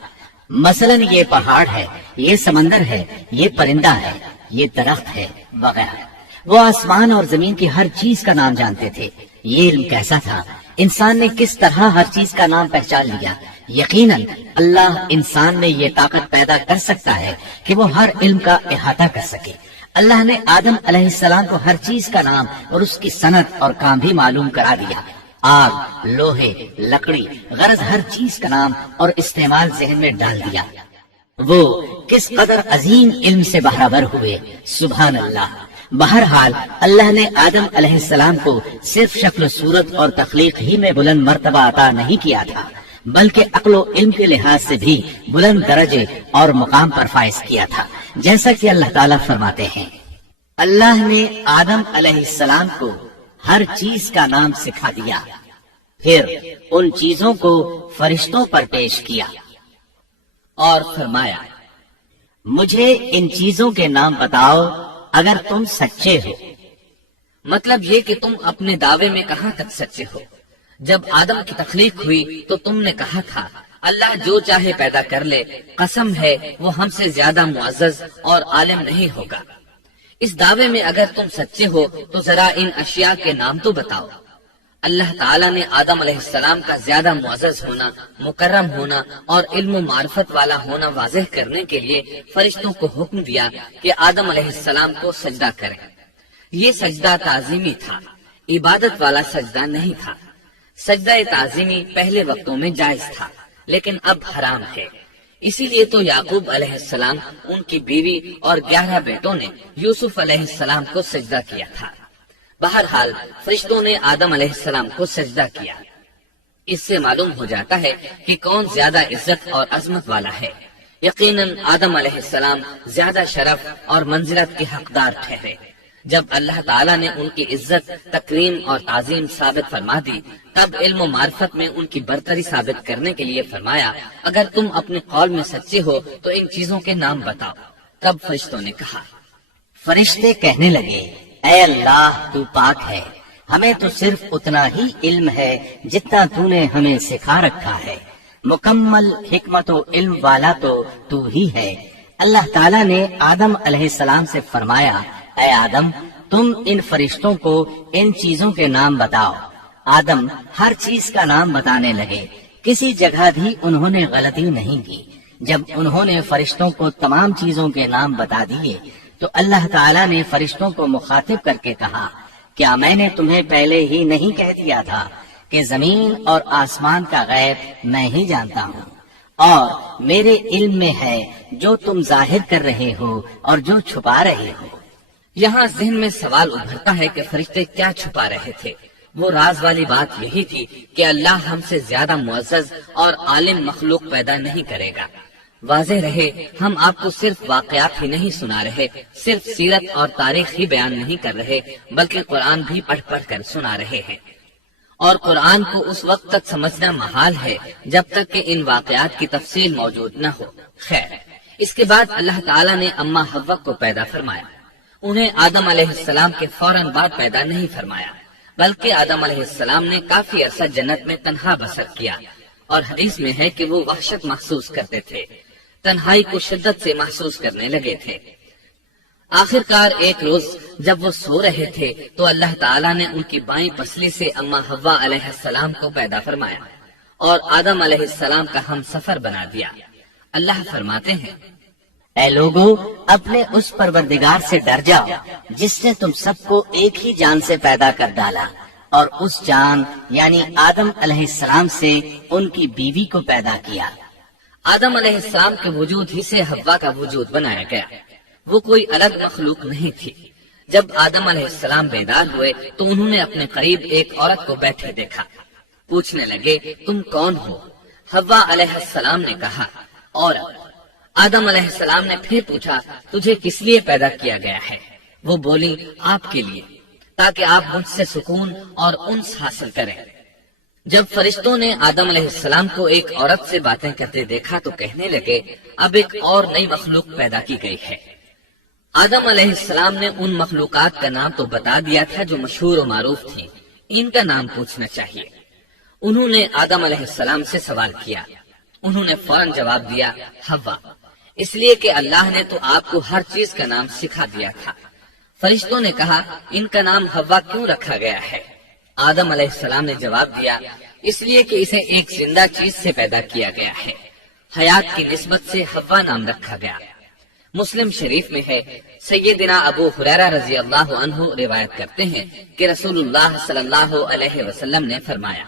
مثلا یہ پہاڑ ہے، یہ سمندر ہے، یہ پرندہ ہے، یہ درخت ہے وغیرہ۔ وہ آسمان اور زمین کی ہر چیز کا نام جانتے تھے۔ یہ علم کیسا تھا، انسان نے کس طرح ہر چیز کا نام پہچان لیا۔ یقیناً اللہ انسان میں یہ طاقت پیدا کر سکتا ہے کہ وہ ہر علم کا احاطہ کر سکے۔ اللہ نے آدم علیہ السلام کو ہر چیز کا نام اور اس کی صنعت اور کام بھی معلوم کرا دیا۔ آگ، لوہے، لکڑی، غرض ہر چیز کا نام اور استعمال ذہن میں ڈال دیا۔ وہ کس قدر عظیم علم سے بہرابر ہوئے، سبحان اللہ۔ بہرحال اللہ نے آدم علیہ السلام کو صرف شکل و صورت اور تخلیق ہی میں بلند مرتبہ عطا نہیں کیا تھا، بلکہ عقل و علم کے لحاظ سے بھی بلند درجے اور مقام پر فائز کیا تھا، جیسا کہ اللہ تعالیٰ فرماتے ہیں، اللہ نے آدم علیہ السلام کو ہر چیز کا نام سکھا دیا، پھر ان چیزوں کو فرشتوں پر پیش کیا اور فرمایا، مجھے ان چیزوں کے نام بتاؤ اگر تم سچے ہو۔ مطلب یہ کہ تم اپنے دعوے میں کہاں تک سچے ہو۔ جب آدم کی تخلیق ہوئی تو تم نے کہا تھا اللہ جو چاہے پیدا کر لے، قسم ہے وہ ہم سے زیادہ معزز اور عالم نہیں ہوگا۔ اس دعوے میں اگر تم سچے ہو تو ذرا ان اشیاء کے نام تو بتاؤ۔ اللہ تعالیٰ نے آدم علیہ السلام کا زیادہ معزز ہونا، مکرم ہونا اور علم و معرفت والا ہونا واضح کرنے کے لیے فرشتوں کو حکم دیا کہ آدم علیہ السلام کو سجدہ کریں۔ یہ سجدہ تعظیمی تھا، عبادت والا سجدہ نہیں تھا۔ سجدہ تعظیمی پہلے وقتوں میں جائز تھا لیکن اب حرام ہے، اسی لیے تو یعقوب علیہ السلام، ان کی بیوی اور 11 بیٹوں نے یوسف علیہ السلام کو سجدہ کیا تھا۔ بہرحال فرشتوں نے آدم علیہ السلام کو سجدہ کیا۔ اس سے معلوم ہو جاتا ہے کہ کون زیادہ عزت اور عظمت والا ہے۔ یقیناً آدم علیہ السلام زیادہ شرف اور منزلت کے حقدار ٹھہرے۔ جب اللہ تعالیٰ نے ان کی عزت، تکریم اور تعظیم ثابت فرما دی، تب علم و معرفت میں ان کی برتری ثابت کرنے کے لیے فرمایا، اگر تم اپنے قول میں سچے ہو تو ان چیزوں کے نام بتاؤ۔ تب فرشتوں نے کہا، فرشتے کہنے لگے، اے اللہ تو پاک ہے، ہمیں تو صرف اتنا ہی علم ہے جتنا تو نے ہمیں سکھا رکھا ہے، مکمل حکمت و علم والا تو ہی ہے۔ اللہ تعالیٰ نے آدم علیہ السلام سے فرمایا، اے آدم تم ان فرشتوں کو ان چیزوں کے نام بتاؤ۔ آدم ہر چیز کا نام بتانے لگے، کسی جگہ بھی انہوں نے غلطی نہیں کی۔ جب انہوں نے فرشتوں کو تمام چیزوں کے نام بتا دیے تو اللہ تعالیٰ نے فرشتوں کو مخاطب کر کے کہا، کیا میں نے تمہیں پہلے ہی نہیں کہہ دیا تھا کہ زمین اور آسمان کا غیب میں ہی جانتا ہوں، اور میرے علم میں ہے جو تم ظاہر کر رہے ہو اور جو چھپا رہے ہو۔ یہاں ذہن میں سوال ابھرتا ہے کہ فرشتے کیا چھپا رہے تھے؟ وہ راز والی بات یہی تھی کہ اللہ ہم سے زیادہ معزز اور عالم مخلوق پیدا نہیں کرے گا۔ واضح رہے، ہم آپ کو صرف واقعات ہی نہیں سنا رہے، صرف سیرت اور تاریخ ہی بیان نہیں کر رہے، بلکہ قرآن بھی پڑھ پڑھ کر سنا رہے ہیں۔ اور قرآن کو اس وقت تک سمجھنا محال ہے جب تک کہ ان واقعات کی تفصیل موجود نہ ہو۔ خیر، اس کے بعد اللہ تعالیٰ نے اماں حوا کو پیدا فرمایا۔ انہیں آدم علیہ السلام کے فوراً بعد پیدا نہیں فرمایا، بلکہ آدم علیہ السلام نے کافی عرصہ جنت میں تنہا بسر کیا، اور حدیث میں ہے کہ وہ وحشت محسوس کرتے تھے، تنہائی کو شدت سے محسوس کرنے لگے تھے۔ آخر کار ایک روز جب وہ سو رہے تھے تو اللہ تعالیٰ نے ان کی بائیں پسلی سے اماں حوا علیہ السلام کو پیدا فرمایا اور آدم علیہ السلام کا ہم سفر بنا دیا۔ اللہ فرماتے ہیں، اے لوگو اپنے اس پروردگار سے ڈر جاؤ جس نے تم سب کو ایک ہی جان سے پیدا کر ڈالا، اور اس جان یعنی آدم علیہ السلام سے ان کی بیوی کو پیدا کیا۔ آدم علیہ السلام کے وجود ہی سے حوا کا وجود بنایا گیا، وہ کوئی الگ مخلوق نہیں تھی۔ جب آدم علیہ السلام بیدار ہوئے تو انہوں نے اپنے قریب ایک عورت کو بیٹھے دیکھا۔ پوچھنے لگے، تم کون ہو؟ حوا علیہ السلام نے کہا، عورت۔ آدم علیہ السلام نے پھر پوچھا، تجھے کس لیے پیدا کیا گیا ہے؟ وہ بولی، آپ کے لیے، تاکہ آپ مجھ سے سکون اور انس حاصل کریں۔ جب فرشتوں نے آدم علیہ السلام کو ایک عورت سے باتیں کرتے دیکھا تو کہنے لگے، اب ایک اور نئی مخلوق پیدا کی گئی ہے۔ آدم علیہ السلام نے ان مخلوقات کا نام تو بتا دیا تھا جو مشہور و معروف تھیں، ان کا نام پوچھنا چاہیے۔ انہوں نے آدم علیہ السلام سے سوال کیا، انہوں نے فوراً جواب دیا، حوا، اس لیے کہ اللہ نے تو آپ کو ہر چیز کا نام سکھا دیا تھا۔ فرشتوں نے کہا، ان کا نام حوا کیوں رکھا گیا ہے؟ آدم علیہ السلام نے جواب دیا، اس لیے کہ اسے ایک زندہ چیز سے پیدا کیا گیا ہے، حیات کی نسبت سے حوا نام رکھا گیا۔ مسلم شریف میں ہے، سیدنا ابو ہریرہ رضی اللہ عنہ روایت کرتے ہیں کہ رسول اللہ صلی اللہ علیہ وسلم نے فرمایا،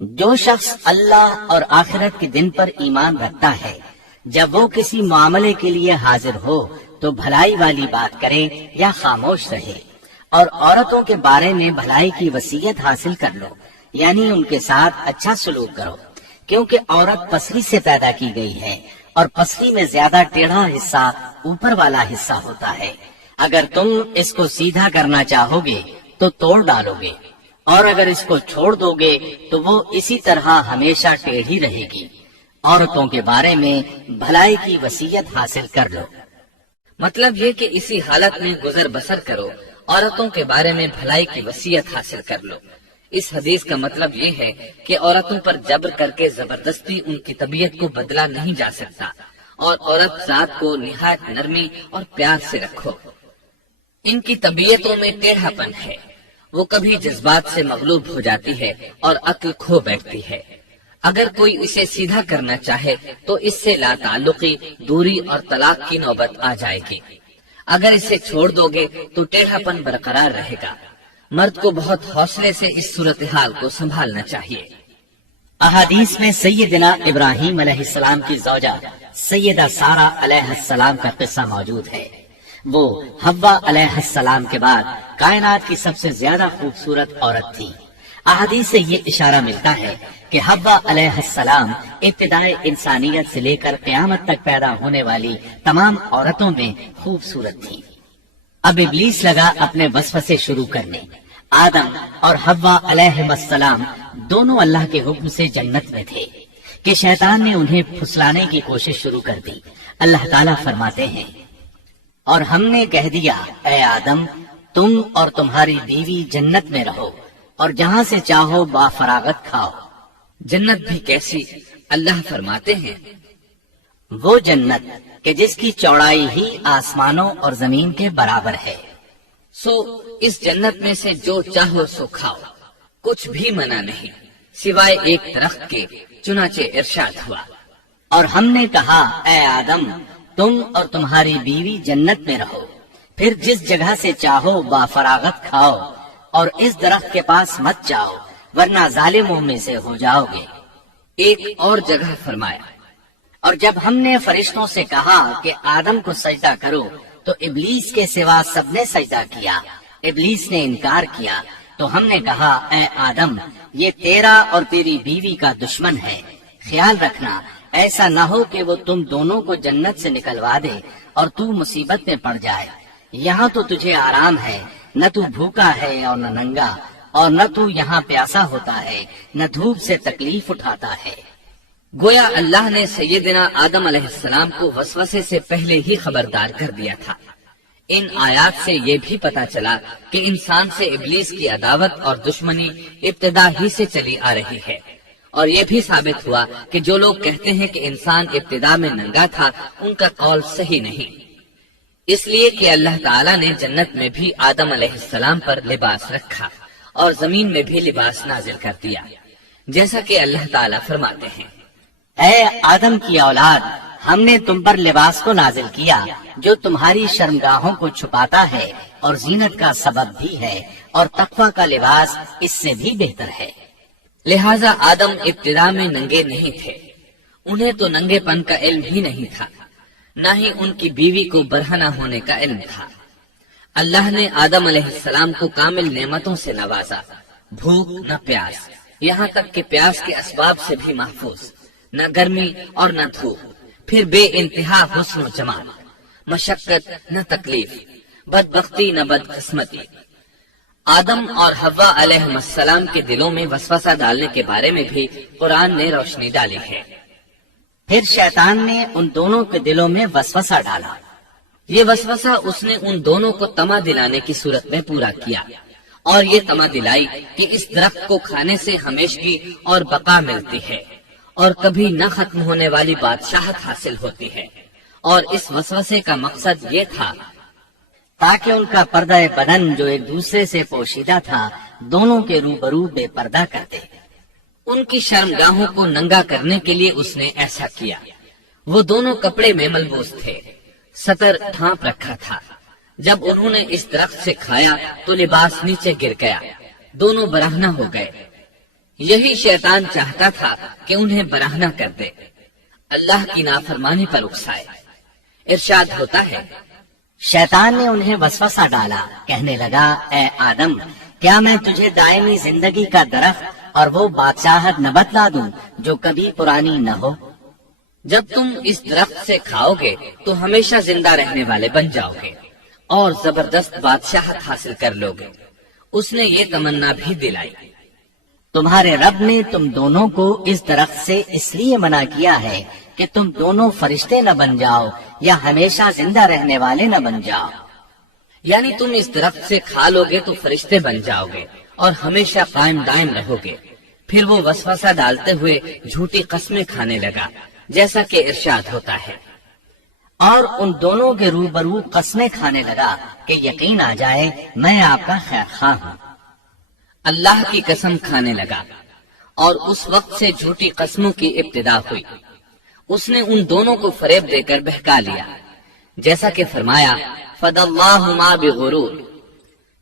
جو شخص اللہ اور آخرت کے دن پر ایمان رکھتا ہے، جب وہ کسی معاملے کے لیے حاضر ہو تو بھلائی والی بات کرے یا خاموش رہے، اور عورتوں کے بارے میں بھلائی کی وصیت حاصل کر لو، یعنی ان کے ساتھ اچھا سلوک کرو، کیونکہ عورت پسلی سے پیدا کی گئی ہے، اور پسلی میں زیادہ ٹیڑھا حصہ اوپر والا حصہ ہوتا ہے۔ اگر تم اس کو سیدھا کرنا چاہو گے تو توڑ ڈالو گے، اور اگر اس کو چھوڑ دو گے تو وہ اسی طرح ہمیشہ ٹیڑھی رہے گی۔ عورتوں کے بارے میں بھلائی کی وصیت حاصل کر لو۔ مطلب یہ کہ اسی حالت میں گزر بسر کرو، عورتوں کے بارے میں بھلائی کی وصیت حاصل کر لو۔ اس حدیث کا مطلب یہ ہے کہ عورتوں پر جبر کر کے زبردستی ان کی طبیعت کو بدلا نہیں جا سکتا، اور عورت ذات کو نہایت نرمی اور پیار سے رکھو۔ ان کی طبیعتوں میں ٹیڑھا پن ہے، وہ کبھی جذبات سے مغلوب ہو جاتی ہے اور عقل کھو بیٹھتی ہے۔ اگر کوئی اسے سیدھا کرنا چاہے تو اس سے لا تعلقی، دوری اور طلاق کی نوبت آ جائے گی۔ اگر اسے چھوڑ دو گے تو ٹیڑھا پن برقرار رہے گا۔ مرد کو بہت حوصلے سے اس صورتحال کو سنبھالنا چاہیے۔ احادیث میں سیدنا ابراہیم علیہ السلام کی زوجہ سیدہ سارہ علیہ السلام کا قصہ موجود ہے۔ وہ حوا علیہ السلام کے بعد کائنات کی سب سے زیادہ خوبصورت عورت تھی۔ احادیث سے یہ اشارہ ملتا ہے کہ حوا علیہ السلام ابتدائے انسانیت سے لے کر قیامت تک پیدا ہونے والی تمام عورتوں میں خوبصورت تھی۔ اب ابلیس لگا اپنے وسوسے شروع کرنے۔ آدم اور حوا علیہ السلام دونوں اللہ کے حکم سے جنت میں تھے کہ شیطان نے انہیں پھسلانے کی کوشش شروع کر دی۔ اللہ تعالیٰ فرماتے ہیں، اور ہم نے کہہ دیا اے آدم تم اور تمہاری بیوی جنت میں رہو اور جہاں سے چاہو با فراغت کھاؤ۔ جنت بھی کیسی؟ اللہ فرماتے ہیں، وہ جنت کہ جس کی چوڑائی ہی آسمانوں اور زمین کے برابر ہے۔ سو اس جنت میں سے جو چاہو سو کھاؤ، کچھ بھی منع نہیں سوائے ایک درخت کے، چنانچہ ارشاد ہوا، اور ہم نے کہا اے آدم تم اور تمہاری بیوی جنت میں رہو، پھر جس جگہ سے چاہو با فراغت کھاؤ اور اس درخت کے پاس مت جاؤ ورنہ ظالموں میں سے ہو جاؤ گے۔ ایک اور جگہ فرمایا، اور جب ہم نے فرشتوں سے کہا کہ آدم کو سجدہ کرو تو ابلیس کے سوا سب نے سجدہ کیا۔ ابلیس نے انکار کیا تو ہم نے کہا اے آدم یہ تیرا اور تیری بیوی کا دشمن ہے، خیال رکھنا ایسا نہ ہو کہ وہ تم دونوں کو جنت سے نکلوا دے اور تو مصیبت میں پڑ جائے۔ یہاں تو تجھے آرام ہے، نہ تو بھوکا ہے اور نہ ننگا، اور نہ تو یہاں پیاسا ہوتا ہے، نہ دھوپ سے تکلیف اٹھاتا ہے۔ گویا اللہ نے سیدنا آدم علیہ السلام کو وسوسے سے پہلے ہی خبردار کر دیا تھا۔ ان آیات سے یہ بھی پتا چلا کہ انسان سے ابلیس کی عداوت اور دشمنی ابتدا ہی سے چلی آ رہی ہے، اور یہ بھی ثابت ہوا کہ جو لوگ کہتے ہیں کہ انسان ابتدا میں ننگا تھا ان کا قول صحیح نہیں، اس لیے کہ اللہ تعالیٰ نے جنت میں بھی آدم علیہ السلام پر لباس رکھا اور زمین میں بھی لباس نازل کر دیا، جیسا کہ اللہ تعالیٰ فرماتے ہیں، اے آدم کی اولاد ہم نے تم پر لباس کو نازل کیا جو تمہاری شرمگاہوں کو چھپاتا ہے اور زینت کا سبب بھی ہے، اور تقوی کا لباس اس سے بھی بہتر ہے۔ لہذا آدم ابتدا میں ننگے نہیں تھے، انہیں تو ننگے پن کا علم ہی نہیں تھا، نہ ہی ان کی بیوی کو برہنہ ہونے کا علم تھا۔ اللہ نے آدم علیہ السلام کو کامل نعمتوں سے نوازا، بھوک نہ پیاس، یہاں تک کہ پیاس کے اسباب سے بھی محفوظ، نہ گرمی اور نہ دھوپ، پھر بے انتہا حسن و جمال، مشقت نہ تکلیف، بدبختی نہ بدقسمتی۔ آدم اور حوا علیہ السلام کے دلوں میں وسوسہ ڈالنے کے بارے میں بھی قرآن نے روشنی ڈالی ہے۔ پھر شیطان نے ان دونوں کے دلوں میں وسوسہ ڈالا۔ یہ وسوسہ اس نے ان دونوں کو طمع دلانے کی صورت میں پورا کیا، اور یہ طمع دلائی کہ اس درخت کو کھانے سے ہمیشگی اور بقا ملتی ہے اور کبھی نہ ختم ہونے والی بادشاہت حاصل ہوتی ہے، اور اس وسوسے کا مقصد یہ تھا تاکہ ان کا پردہ بدن جو ایک دوسرے سے پوشیدہ تھا دونوں کے روبرو بے پردہ کر دے۔ ان کی شرمگاہوں کو ننگا کرنے کے لیے اس نے ایسا کیا۔ وہ دونوں کپڑے میں ملبوس تھے، ستر ڈھانپ رکھا تھا۔ جب انہوں نے اس درخت سے کھایا تو لباس نیچے گر گیا، دونوں برہنہ ہو گئے۔ یہی شیطان چاہتا تھا کہ انہیں برہنہ کر دے، اللہ کی نافرمانی پر اکسائے۔ ارشاد ہوتا ہے، شیطان نے انہیں وسوسہ ڈالا، کہنے لگا اے آدم کیا میں تجھے دائمی زندگی کا درخت اور وہ بادشاہت نہ بتلا دوں جو کبھی پرانی نہ ہو؟ جب تم اس درخت سے کھاؤ گے تو ہمیشہ زندہ رہنے والے بن جاؤ گے اور زبردست بادشاہت حاصل کر لو گے۔ اس نے یہ تمنا بھی دلائی۔ تمہارے رب نے تم دونوں کو اس درخت سے اس لیے منع کیا ہے کہ تم دونوں فرشتے نہ بن جاؤ یا ہمیشہ زندہ رہنے والے نہ بن جاؤ۔ یعنی تم اس درخت سے کھا لو گے تو فرشتے بن جاؤ گے اور ہمیشہ قائم دائم رہو گے۔ پھر وہ وسوسہ ڈالتے ہوئے جھوٹی قسمیں کھانے لگا، جیسا کہ ارشاد ہوتا ہے، اور ان دونوں کے روبرو قسمیں کھانے لگا کہ یقین آ جائے میں آپ کا خیر خواہ ہوں۔ اللہ کی قسم کھانے لگا، اور اس وقت سے جھوٹی قسموں کی ابتدا ہوئی۔ اس نے ان دونوں کو فریب دے کر بہکا لیا، جیسا کہ فرمایا فَدَلَّاهُمَا بِغُرُورٍ،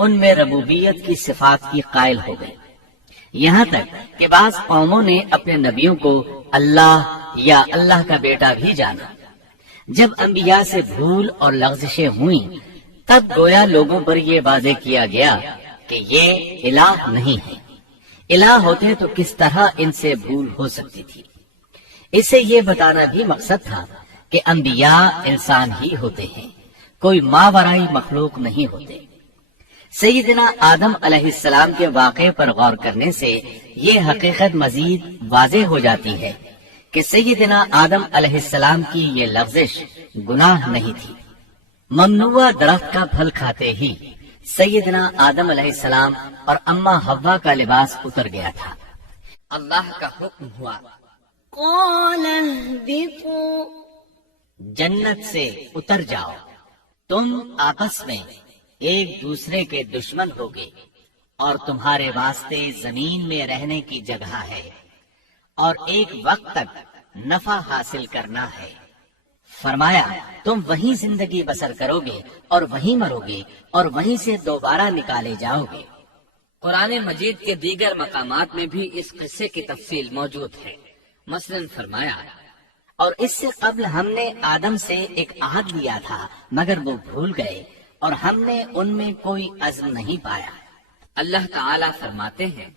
ان میں ربوبیت کی صفات کی قائل ہو گئے، یہاں تک کہ بعض قوموں نے اپنے نبیوں کو اللہ یا اللہ کا بیٹا بھی جانا۔ جب انبیاء سے بھول اور لغزشیں ہوئیں تب گویا لوگوں پر یہ واضح کیا گیا کہ یہ الہ نہیں ہے۔ الہ ہوتے تو کس طرح ان سے بھول ہو سکتی تھی۔ اس سے یہ بتانا بھی مقصد تھا کہ انبیاء انسان ہی ہوتے ہیں، کوئی ماورائی مخلوق نہیں ہوتے۔ سیدنا آدم علیہ السلام کے واقعے پر غور کرنے سے یہ حقیقت مزید واضح ہو جاتی ہے کہ سیدنا آدم علیہ السلام کی یہ لغزش گناہ نہیں تھی۔ ممنوع درخت کا پھل کھاتے ہی سیدنا آدم علیہ السلام اور اماں حوا کا لباس اتر گیا تھا۔ اللہ کا حکم ہوا، قال اهبطوا جنت سے اتر جاؤ، تم آپس میں ایک دوسرے کے دشمن ہوگے اور تمہارے واسطے زمین میں رہنے کی جگہ ہے اور ایک وقت تک نفع حاصل کرنا ہے۔ فرمایا تم وہیں زندگی بسر کرو گے اور وہیں مرو گے اور وہیں سے دوبارہ نکالے جاؤ گے۔ قرآن مجید کے دیگر مقامات میں بھی اس قصے کی تفصیل موجود ہے۔ مثلاً فرمایا، اور اس سے قبل ہم نے آدم سے ایک عہد لیا تھا مگر وہ بھول گئے اور ہم نے ان میں کوئی عزم نہیں پایا۔ اللہ تعالیٰ فرماتے ہیں،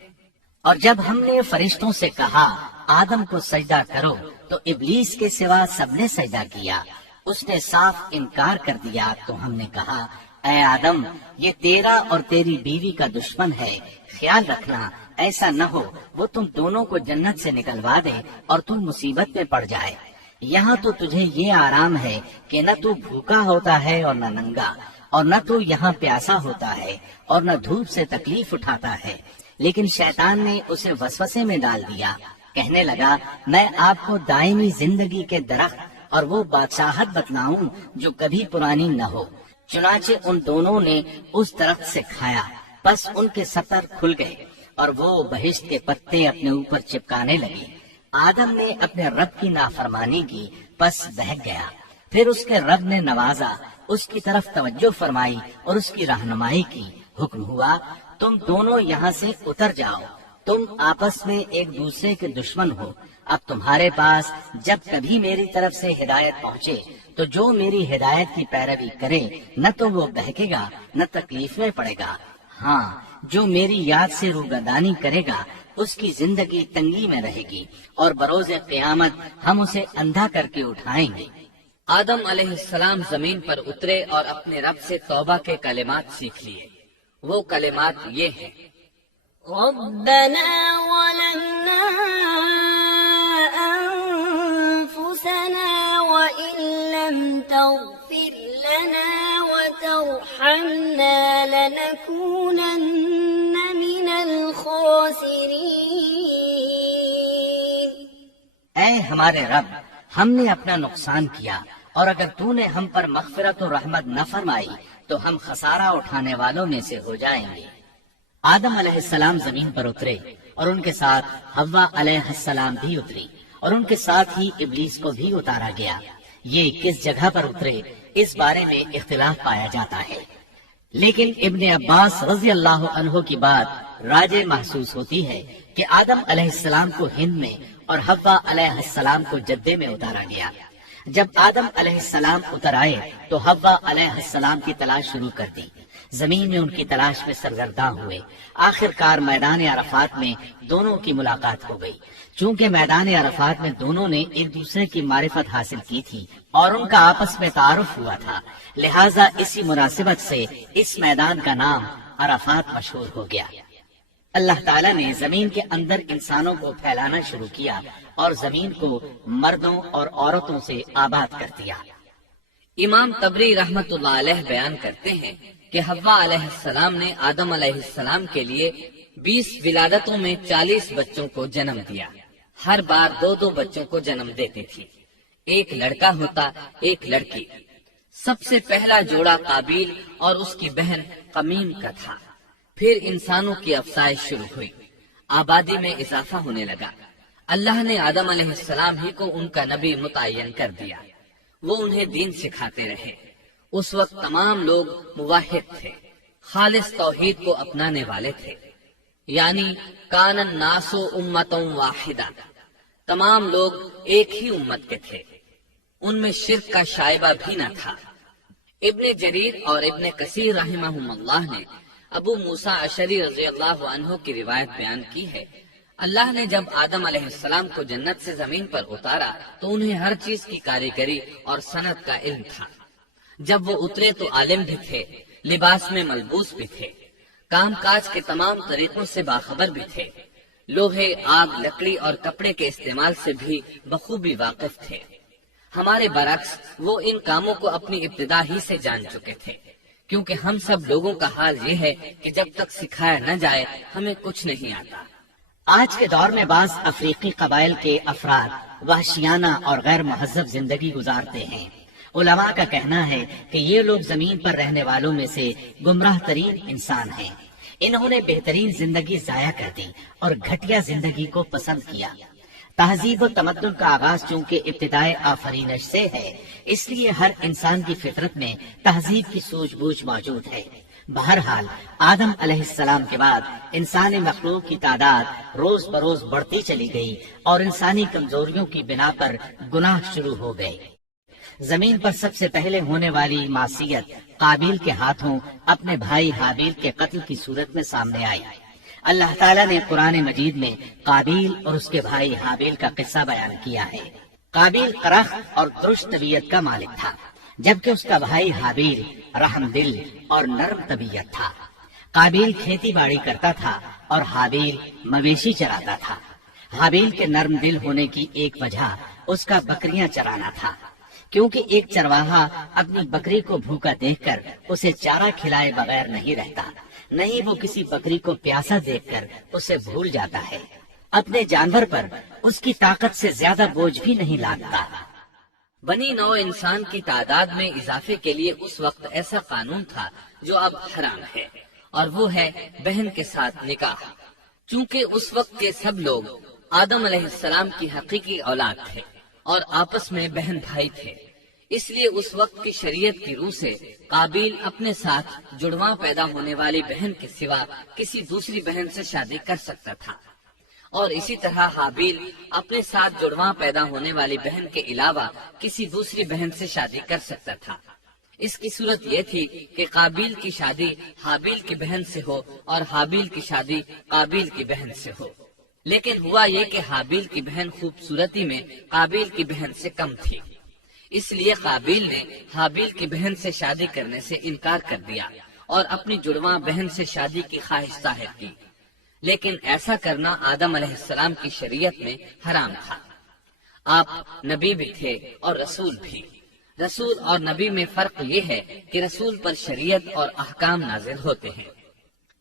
اور جب ہم نے فرشتوں سے کہا آدم کو سجدہ کرو تو ابلیس کے سوا سب نے سجدہ کیا، اس نے صاف انکار کر دیا۔ تو ہم نے کہا اے آدم، یہ تیرا اور تیری بیوی کا دشمن ہے، خیال رکھنا ایسا نہ ہو وہ تم دونوں کو جنت سے نکلوا دے اور تم مصیبت میں پڑ جائے۔ یہاں تو تجھے یہ آرام ہے کہ نہ تو بھوکا ہوتا ہے اور نہ ننگا، اور نہ تو یہاں پیاسا ہوتا ہے اور نہ دھوپ سے تکلیف اٹھاتا ہے۔ لیکن شیطان نے اسے وسوسے میں ڈال دیا، کہنے لگا میں آپ کو دائمی زندگی کے درخت اور وہ بادشاہت بتلاؤں جو کبھی پرانی نہ ہو۔ چنانچہ ان دونوں نے اس درخت سے کھایا، پس ان کے سطر کھل گئے اور وہ بہشت کے پتے اپنے اوپر چپکانے لگے۔ آدم نے اپنے رب کی نافرمانی کی، پس بہک گیا۔ پھر اس کے رب نے نوازا، اس کی طرف توجہ فرمائی اور اس کی رہنمائی کی۔ حکم ہوا تم دونوں یہاں سے اتر جاؤ، تم آپس میں ایک دوسرے کے دشمن ہو۔ اب تمہارے پاس جب کبھی میری طرف سے ہدایت پہنچے تو جو میری ہدایت کی پیروی کرے نہ تو وہ بہکے گا نہ تکلیف میں پڑے گا، ہاں جو میری یاد سے روگردانی کرے گا اس کی زندگی تنگی میں رہے گی اور بروز قیامت ہم اسے اندھا کر کے اٹھائیں گے۔ آدم علیہ السلام زمین پر اترے اور اپنے رب سے توبہ کے کلمات سیکھ لیے۔ وہ کلمات یہ ہیں، ربنا ظلمنا أنفسنا وإن لم تغفر لنا وترحمنا لنكونن من الخاسرين۔ اے ہمارے رب، ہم نے اپنا نقصان کیا اور اگر تو نے ہم پر مغفرت و رحمت نہ فرمائی تو ہم خسارہ اٹھانے والوں میں سے ہو جائیں گے۔ آدم علیہ السلام زمین پر اترے اور ان کے ساتھ حوا علیہ السلام بھی اتری اور ان کے ساتھ ہی ابلیس کو بھی اتارا گیا۔ یہ کس جگہ پر اترے اس بارے میں اختلاف پایا جاتا ہے، لیکن ابن عباس رضی اللہ عنہ کی بات راجح محسوس ہوتی ہے کہ آدم علیہ السلام کو ہند میں اور حوا علیہ السلام کو جدے میں اتارا گیا۔ جب آدم علیہ السلام اتر آئے تو حوا علیہ السلام کی تلاش شروع کر دی، زمین میں ان کی تلاش میں سرگرداں ہوئے۔ آخر کار میدان عرفات میں دونوں کی ملاقات ہو گئی۔ چونکہ میدان عرفات میں دونوں نے ایک دوسرے کی معرفت حاصل کی تھی اور ان کا آپس میں تعارف ہوا تھا، لہٰذا اسی مناسبت سے اس میدان کا نام عرفات مشہور ہو گیا۔ اللہ تعالیٰ نے زمین کے اندر انسانوں کو پھیلانا شروع کیا اور زمین کو مردوں اور عورتوں سے آباد کر دیا۔ امام طبری رحمت اللہ علیہ بیان کرتے ہیں کہ حوا علیہ السلام نے آدم علیہ السلام کے لیے 20 ولادتوں میں 40 بچوں کو جنم دیا۔ ہر بار 2 بچوں کو جنم دیتی تھی، ایک لڑکا ہوتا ایک لڑکی۔ سب سے پہلا جوڑا قابیل اور اس کی بہن قمیم کا تھا۔ پھر انسانوں کی افزائش شروع ہوئی، آبادی میں اضافہ ہونے لگا۔ اللہ نے آدم علیہ السلام ہی کو ان کا نبی متعین کر دیا، وہ انہیں دین سکھاتے رہے۔ اس وقت تمام لوگ موحد تھے، خالص توحید کو اپنانے والے تھے، یعنی کان الناس امۃ واحدہ، تمام لوگ ایک ہی امت کے تھے، ان میں شرک کا شائبہ بھی نہ تھا۔ ابن جریر اور ابن کثیر رحمہم اللہ نے ابو موسیٰ اشعری رضی اللہ عنہ کی روایت بیان کی ہے، اللہ نے جب آدم علیہ السلام کو جنت سے زمین پر اتارا تو انہیں ہر چیز کی کاریگری اور صنعت کا علم تھا۔ جب وہ اترے تو عالم بھی تھے، لباس میں ملبوس بھی تھے، کام کاج کے تمام طریقوں سے باخبر بھی تھے، لوہے، آگ، لکڑی اور کپڑے کے استعمال سے بھی بخوبی واقف تھے۔ ہمارے برعکس وہ ان کاموں کو اپنی ابتدا ہی سے جان چکے تھے، کیونکہ ہم سب لوگوں کا حال یہ ہے کہ جب تک سکھایا نہ جائے ہمیں کچھ نہیں آتا۔ آج کے دور میں بعض افریقی قبائل کے افراد وحشیانہ اور غیر مہذب زندگی گزارتے ہیں۔ علماء کا کہنا ہے کہ یہ لوگ زمین پر رہنے والوں میں سے گمراہ ترین انسان ہیں۔ انہوں نے بہترین زندگی ضائع کر دی اور گھٹیا زندگی کو پسند کیا۔ تہذیب و تمدن کا آغاز چونکہ ابتدائے آفرینش سے ہے، اس لیے ہر انسان کی فطرت میں تہذیب کی سوجھ بوجھ موجود ہے۔ بہرحال آدم علیہ السلام کے بعد انسانی مخلوق کی تعداد روز بروز بڑھتی چلی گئی اور انسانی کمزوریوں کی بنا پر گناہ شروع ہو گئے۔ زمین پر سب سے پہلے ہونے والی معصیت قابیل کے ہاتھوں اپنے بھائی حابیل کے قتل کی صورت میں سامنے آئی۔ اللہ تعالیٰ نے قرآن مجید میں قابیل اور اس کے بھائی حابیل کا قصہ بیان کیا ہے۔ قابیل قرخ اور درست طبیعت کا مالک تھا، جبکہ اس کا بھائی حابیل رحم دل اور نرم طبیعت تھا۔ قابیل کھیتی باڑی کرتا تھا اور حابیل مویشی چراتا تھا۔ حابیل کے نرم دل ہونے کی ایک وجہ اس کا بکریاں چرانا تھا، کیونکہ ایک چرواہا اپنی بکری کو بھوکا دیکھ کر اسے چارہ کھلائے بغیر نہیں رہتا، نہیں وہ کسی بکری کو پیاسا دیکھ کر اسے بھول جاتا ہے۔ اپنے جانور پر اس کی طاقت سے زیادہ بوجھ بھی نہیں لادتا۔ بنی نوع انسان کی تعداد میں اضافے کے لیے اس وقت ایسا قانون تھا جو اب حرام ہے، اور وہ ہے بہن کے ساتھ نکاح۔ چونکہ اس وقت کے سب لوگ آدم علیہ السلام کی حقیقی اولاد تھے اور آپس میں بہن بھائی تھے، اس لیے اس وقت کی شریعت کی روح سے قابیل اپنے ساتھ جڑواں پیدا ہونے والی بہن کے سوا کسی دوسری بہن سے شادی کر سکتا تھا، اور اسی طرح حابیل اپنے ساتھ جڑواں پیدا ہونے والی بہن کے علاوہ کسی دوسری بہن سے شادی کر سکتا تھا۔ اس کی صورت یہ تھی کہ قابیل کی شادی حابیل کی بہن سے ہو اور حابیل کی شادی قابیل کی بہن سے ہو، لیکن ہوا یہ کہ حابیل کی بہن خوبصورتی میں قابیل کی بہن سے کم تھی، اس لیے قابیل نے حابیل کی بہن سے شادی کرنے سے انکار کر دیا اور اپنی جڑواں بہن سے شادی کی خواہش ظاہر کی، لیکن ایسا کرنا آدم علیہ السلام کی شریعت میں حرام تھا۔ آپ نبی بھی تھے اور رسول بھی۔ رسول اور نبی میں فرق یہ ہے کہ رسول پر شریعت اور احکام نازل ہوتے ہیں،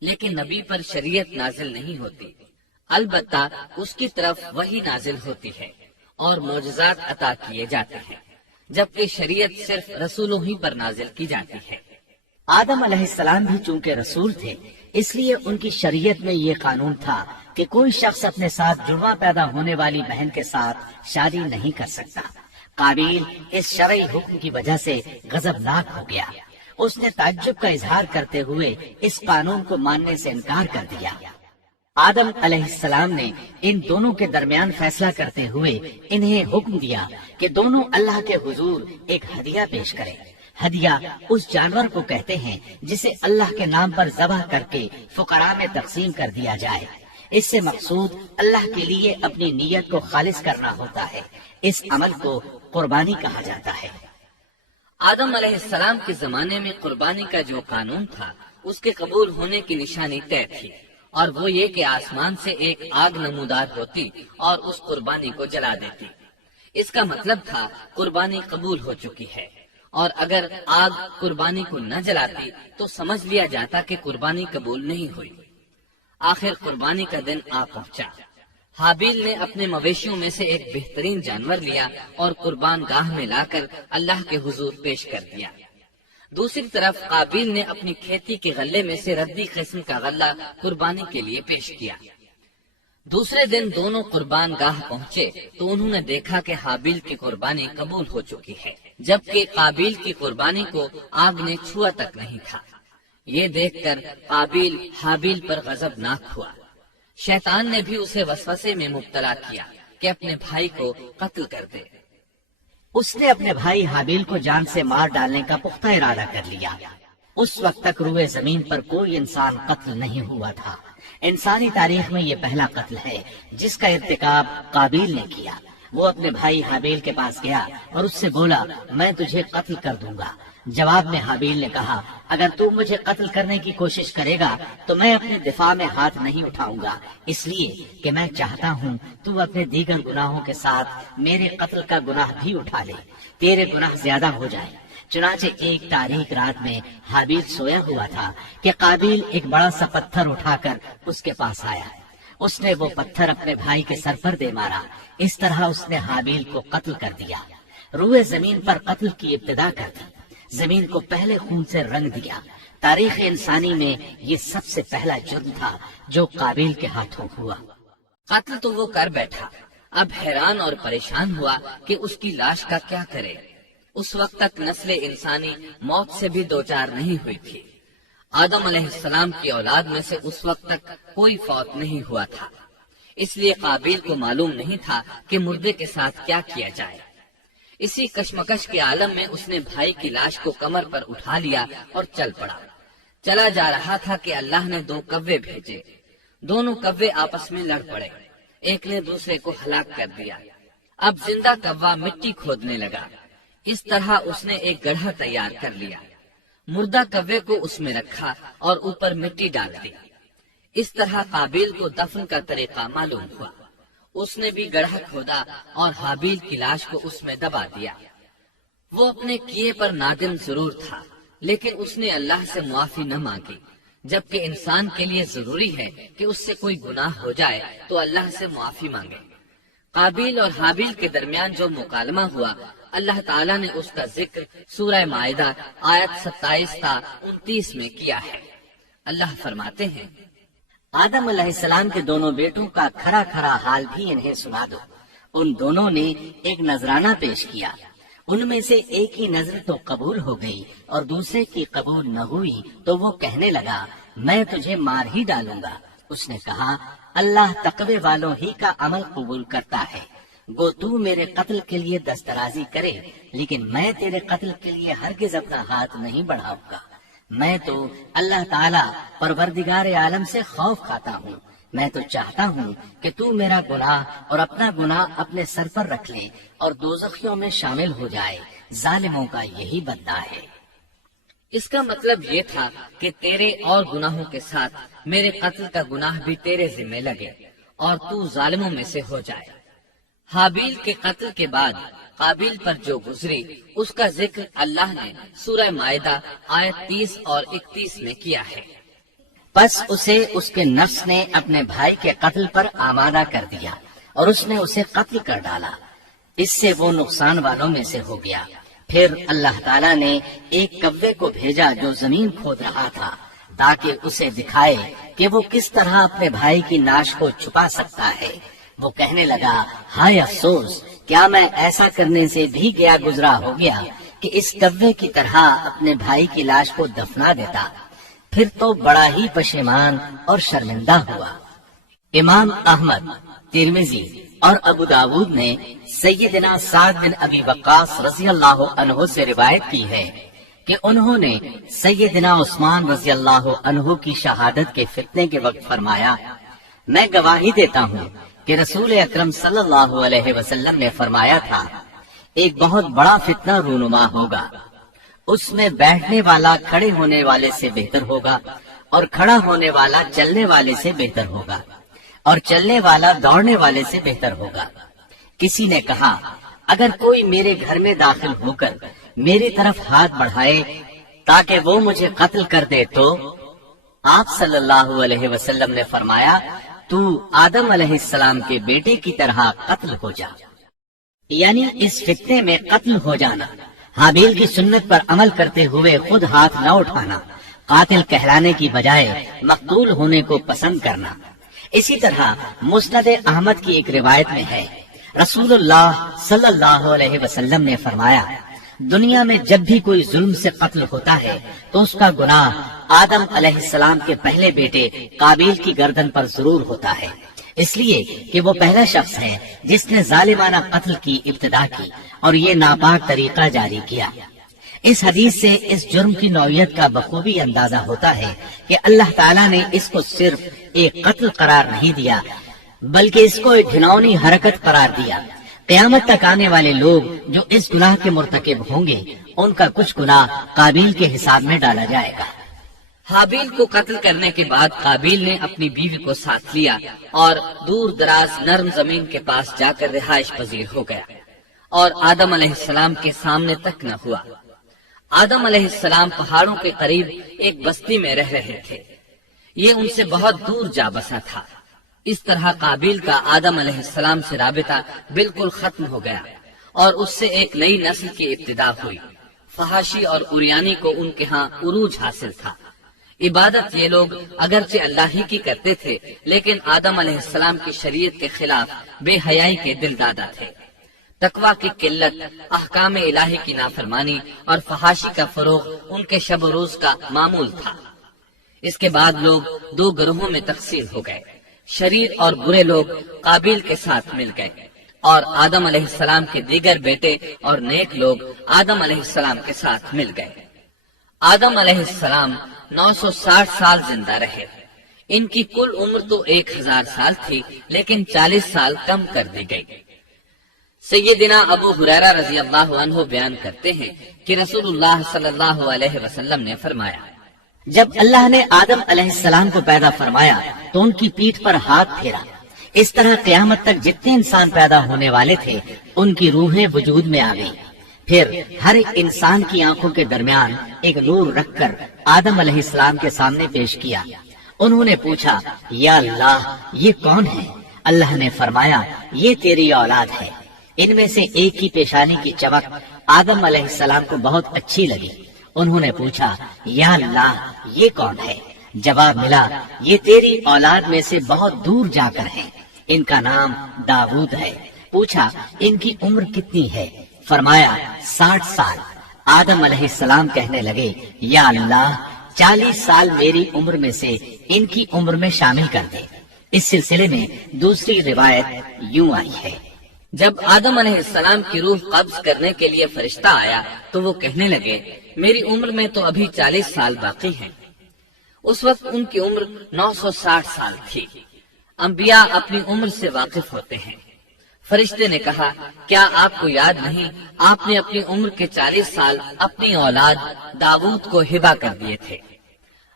لیکن نبی پر شریعت نازل نہیں ہوتی، البتہ اس کی طرف وحی نازل ہوتی ہے اور معجزات عطا کیے جاتے ہیں، جبکہ شریعت صرف رسولوں ہی پر نازل کی جاتی ہے۔ آدم علیہ السلام بھی چونکہ رسول تھے، اس لیے ان کی شریعت میں یہ قانون تھا کہ کوئی شخص اپنے ساتھ جڑواں پیدا ہونے والی بہن کے ساتھ شادی نہیں کر سکتا۔ قابیل اس شرعی حکم کی وجہ سے غضبناک ہو گیا۔ اس نے تعجب کا اظہار کرتے ہوئے اس قانون کو ماننے سے انکار کر دیا۔ آدم علیہ السلام نے ان دونوں کے درمیان فیصلہ کرتے ہوئے انہیں حکم دیا کہ دونوں اللہ کے حضور ایک ہدیہ پیش کریں۔ ہدیہ اس جانور کو کہتے ہیں جسے اللہ کے نام پر ذبح کر کے فقراء میں تقسیم کر دیا جائے۔ اس سے مقصود اللہ کے لیے اپنی نیت کو خالص کرنا ہوتا ہے۔ اس عمل کو قربانی کہا جاتا ہے۔ آدم علیہ السلام کے زمانے میں قربانی کا جو قانون تھا اس کے قبول ہونے کی نشانی طے تھی، اور وہ یہ کہ آسمان سے ایک آگ نمودار ہوتی اور اس قربانی کو جلا دیتی۔ اس کا مطلب تھا قربانی قبول ہو چکی ہے، اور اگر آگ قربانی کو نہ جلاتی تو سمجھ لیا جاتا کہ قربانی قبول نہیں ہوئی۔ آخر قربانی کا دن آ پہنچا۔ حابیل نے اپنے مویشیوں میں سے ایک بہترین جانور لیا اور قربان گاہ میں لا کر اللہ کے حضور پیش کر دیا۔ دوسری طرف قابیل نے اپنی کھیتی کے غلے میں سے ردی قسم کا غلہ قربانی کے لیے پیش کیا۔ دوسرے دن دونوں قربان گاہ پہنچے تو انہوں نے دیکھا کہ حابیل کی قربانی قبول ہو چکی ہے، جبکہ قابیل کی قربانی کو آگ نے چھوا تک نہیں تھا۔ یہ دیکھ کر قابیل حابیل پر غضبناک ہوا۔ شیطان نے بھی اسے وسوسے میں مبتلا کیا کہ اپنے بھائی کو قتل کر دے۔ اس نے اپنے بھائی حابیل کو جان سے مار ڈالنے کا پختہ ارادہ کر لیا۔ اس وقت تک روئے زمین پر کوئی انسان قتل نہیں ہوا تھا۔ انسانی تاریخ میں یہ پہلا قتل ہے جس کا ارتکاب قابیل نے کیا۔ وہ اپنے بھائی حابیل کے پاس گیا اور اس سے بولا، میں تجھے قتل کر دوں گا۔ جواب میں حابیل نے کہا، اگر تو مجھے قتل کرنے کی کوشش کرے گا تو میں اپنے دفاع میں ہاتھ نہیں اٹھاؤں گا، اس لیے کہ میں چاہتا ہوں تو اپنے دیگر گناہوں کے ساتھ میرے قتل کا گناہ بھی اٹھا لے، تیرے گناہ زیادہ ہو جائے۔ چنانچہ ایک تاریک رات میں حابیل سویا ہوا تھا کہ قابیل ایک بڑا سا پتھر اٹھا کر اس کے پاس آیا۔ اس نے وہ پتھر اپنے بھائی کے سر پر دے مارا۔ اس طرح اس نے حابیل کو قتل کر دیا۔ روئے زمین پر قتل کی ابتدا کر دی، زمین کو پہلے خون سے رنگ دیا۔ تاریخ انسانی میں یہ سب سے پہلا جرم تھا جو قابیل کے ہاتھوں ہوا۔ قتل تو وہ کر بیٹھا، اب حیران اور پریشان ہوا کہ اس کی لاش کا کیا کرے۔ اس وقت تک نسل انسانی موت سے بھی دوچار نہیں ہوئی تھی۔ آدم علیہ السلام کی اولاد میں سے اس وقت تک کوئی فوت نہیں ہوا تھا، اس لیے قابیل کو معلوم نہیں تھا کہ مردے کے ساتھ کیا کیا جائے۔ اسی کشمکش کے عالم میں اس نے بھائی کی لاش کو کمر پر اٹھا لیا اور چل پڑا۔ چلا جا رہا تھا کہ اللہ نے 2 کوے بھیجے۔ دونوں کوے آپس میں لڑ پڑے، ایک نے دوسرے کو ہلاک کر دیا۔ اب زندہ کوا مٹی کھودنے لگا۔ اس طرح اس نے ایک گڑھا تیار کر لیا، مردہ کوے کو اس میں رکھا اور اوپر مٹی ڈال دی۔ اس طرح قابیل کو دفن کا طریقہ معلوم ہوا۔ اس نے بھی گڑھا کھودا اور حابیل کی لاش کو اس میں دبا دیا۔ وہ اپنے کیے پر نادم ضرور تھا، لیکن اس نے اللہ سے معافی نہ مانگی، جبکہ انسان کے لیے ضروری ہے کہ اس سے کوئی گناہ ہو جائے تو اللہ سے معافی مانگے۔ قابیل اور حابیل کے درمیان جو مکالمہ ہوا، اللہ تعالیٰ نے اس کا ذکر سورہ مائدہ آیت 27 تا 29 میں کیا ہے۔ اللہ فرماتے ہیں، آدم علیہ السلام کے دونوں بیٹوں کا کھرا کھرا حال بھی انہیں سنا دو۔ ان دونوں نے ایک نذرانہ پیش کیا، ان میں سے ایک کی نذر تو قبول ہو گئی اور دوسرے کی قبول نہ ہوئی تو وہ کہنے لگا، میں تجھے مار ہی ڈالوں گا۔ اس نے کہا، اللہ تقوی والوں ہی کا عمل قبول کرتا ہے، گو تو میرے قتل کے لیے دسترازی کرے، لیکن میں تیرے قتل کے لیے ہرگز اپنا ہاتھ نہیں بڑھاؤں گا۔ میں تو اللہ تعالیٰ پروردگار عالم سے خوف کھاتا ہوں۔ میں تو چاہتا ہوں کہ تو میرا گناہ اور اپنا گناہ اپنے سر پر رکھ لے اور دوزخیوں میں شامل ہو جائے۔ ظالموں کا یہی بدلہ ہے۔ اس کا مطلب یہ تھا کہ تیرے اور گناہوں کے ساتھ میرے قتل کا گناہ بھی تیرے ذمہ لگے اور تو ظالموں میں سے ہو جائے۔ حابیل کے قتل کے بعد قابیل پر جو گزری اس کا ذکر اللہ نے سورہ مائدہ آیت 30 اور 31 میں کیا ہے۔ پس اسے اس کے نفس نے اپنے بھائی کے قتل پر آمادہ کر دیا اور اس نے اسے قتل کر ڈالا، اس سے وہ نقصان والوں میں سے ہو گیا۔ پھر اللہ تعالیٰ نے ایک کوے کو بھیجا جو زمین کھود رہا تھا تاکہ اسے دکھائے کہ وہ کس طرح اپنے بھائی کی ناش کو چھپا سکتا ہے۔ وہ کہنے لگا، ہائے افسوس، کیا میں ایسا کرنے سے بھی گیا گزرا ہو گیا کہ اس کوے کی طرح اپنے بھائی کی لاش کو دفنا دیتا۔ پھر تو بڑا ہی پشیمان اور شرمندہ ہوا۔ امام احمد، ترمذی اور ابو داود نے سیدنا سعد بن ابی وقاص رضی اللہ عنہ سے روایت کی ہے کہ انہوں نے سیدنا عثمان رضی اللہ عنہ کی شہادت کے فتنے کے وقت فرمایا، میں گواہی دیتا ہوں کہ رسول اکرم صلی اللہ علیہ وسلم نے فرمایا تھا، ایک بہت بڑا فتنہ رونما ہوگا، اس میں بیٹھنے والا کھڑے ہونے والے سے بہتر ہوگا اور کھڑا ہونے والا چلنے والے سے بہتر ہوگا اور چلنے والا دوڑنے والے سے بہتر ہوگا۔ کسی نے کہا، اگر کوئی میرے گھر میں داخل ہو کر میری طرف ہاتھ بڑھائے تاکہ وہ مجھے قتل کر دے تو آپ صلی اللہ علیہ وسلم نے فرمایا، تو آدم علیہ السلام کے بیٹے کی طرح قتل ہو جا، یعنی اس فتنے میں قتل ہو جانا، حابیل کی سنت پر عمل کرتے ہوئے خود ہاتھ نہ اٹھانا، قاتل کہلانے کی بجائے مقتول ہونے کو پسند کرنا۔ اسی طرح مسند احمد کی ایک روایت میں ہے، رسول اللہ صلی اللہ علیہ وسلم نے فرمایا، دنیا میں جب بھی کوئی ظلم سے قتل ہوتا ہے تو اس کا گناہ آدم علیہ السلام کے پہلے بیٹے قابیل کی گردن پر ضرور ہوتا ہے، اس لیے کہ وہ پہلا شخص ہے جس نے ظالمانہ قتل کی ابتدا کی اور یہ ناپاک طریقہ جاری کیا۔ اس حدیث سے اس جرم کی نوعیت کا بخوبی اندازہ ہوتا ہے کہ اللہ تعالیٰ نے اس کو صرف ایک قتل قرار نہیں دیا بلکہ اس کو ایک گھناؤنی حرکت قرار دیا۔ قیامت تک آنے والے لوگ جو اس گناہ کے مرتکب ہوں گے ان کا کچھ گناہ قابیل کے حساب میں ڈالا جائے گا۔ حابیل کو قتل کرنے کے بعد قابیل نے اپنی بیوی کو ساتھ لیا اور دور دراز نرم زمین کے پاس جا کر رہائش پذیر ہو گیا اور آدم علیہ السلام کے سامنے تک نہ ہوا۔ آدم علیہ السلام پہاڑوں کے قریب ایک بستی میں رہ رہے تھے، یہ ان سے بہت دور جا بسا تھا۔ اس طرح قابیل کا آدم علیہ السلام سے رابطہ بالکل ختم ہو گیا اور اس سے ایک نئی نسل کی ابتدا ہوئی۔ فحاشی اور اریانی کو ان کے ہاں عروج حاصل تھا۔ عبادت یہ لوگ اگرچہ اللہ ہی کی کرتے تھے لیکن آدم علیہ السلام کی شریعت کے خلاف بے حیائی کے دل دادا تھے۔ تقوی کی قلت، احکام الہی کی نافرمانی اور فحاشی کا فروغ ان کے شب و روز کا معمول تھا۔ اس کے بعد لوگ دو گروہوں میں تقسیم ہو گئے، شریر اور برے لوگ قابیل کے ساتھ مل گئے اور آدم علیہ السلام کے دیگر بیٹے اور نیک لوگ آدم علیہ السلام کے ساتھ مل گئے۔ آدم علیہ السلام 960 سال زندہ رہے۔ ان کی کل عمر تو 1000 سال تھی لیکن 40 سال کم کر دی گئی۔ سیدنا ابو ہریرہ رضی اللہ عنہ بیان کرتے ہیں کہ رسول اللہ صلی اللہ علیہ وسلم نے فرمایا، جب اللہ نے آدم علیہ السلام کو پیدا فرمایا تو ان کی پیٹھ پر ہاتھ پھیرا، اس طرح قیامت تک جتنے انسان پیدا ہونے والے تھے ان کی روحیں وجود میں آ گئی۔ پھر ہر ایک انسان کی آنکھوں کے درمیان ایک نور رکھ کر آدم علیہ السلام کے سامنے پیش کیا۔ انہوں نے پوچھا، یا اللہ یہ کون ہے؟ اللہ نے فرمایا، یہ تیری اولاد ہے۔ ان میں سے ایک کی پیشانی کی چمک آدم علیہ السلام کو بہت اچھی لگی۔ انہوں نے پوچھا، یا اللہ یہ کون ہے؟ جواب ملا، یہ تیری اولاد میں سے بہت دور جا کر ہیں، ان کا نام داؤد ہے۔ پوچھا، ان کی عمر کتنی ہے؟ فرمایا 60 سال۔ آدم علیہ السلام کہنے لگے، یا اللہ 40 سال میری عمر میں سے ان کی عمر میں شامل کر دے۔ اس سلسلے میں دوسری روایت یوں آئی ہے، جب آدم علیہ السلام کی روح قبض کرنے کے لیے فرشتہ آیا تو وہ کہنے لگے، میری عمر میں تو ابھی 40 سال باقی ہیں۔ اس وقت ان کی عمر 960 سال تھی۔ انبیاء اپنی عمر سے واقف ہوتے ہیں۔ فرشتے نے کہا، کیا آپ کو یاد نہیں آپ نے اپنی عمر کے 40 سال اپنی اولاد داؤد کو ہبہ کر دیے تھے؟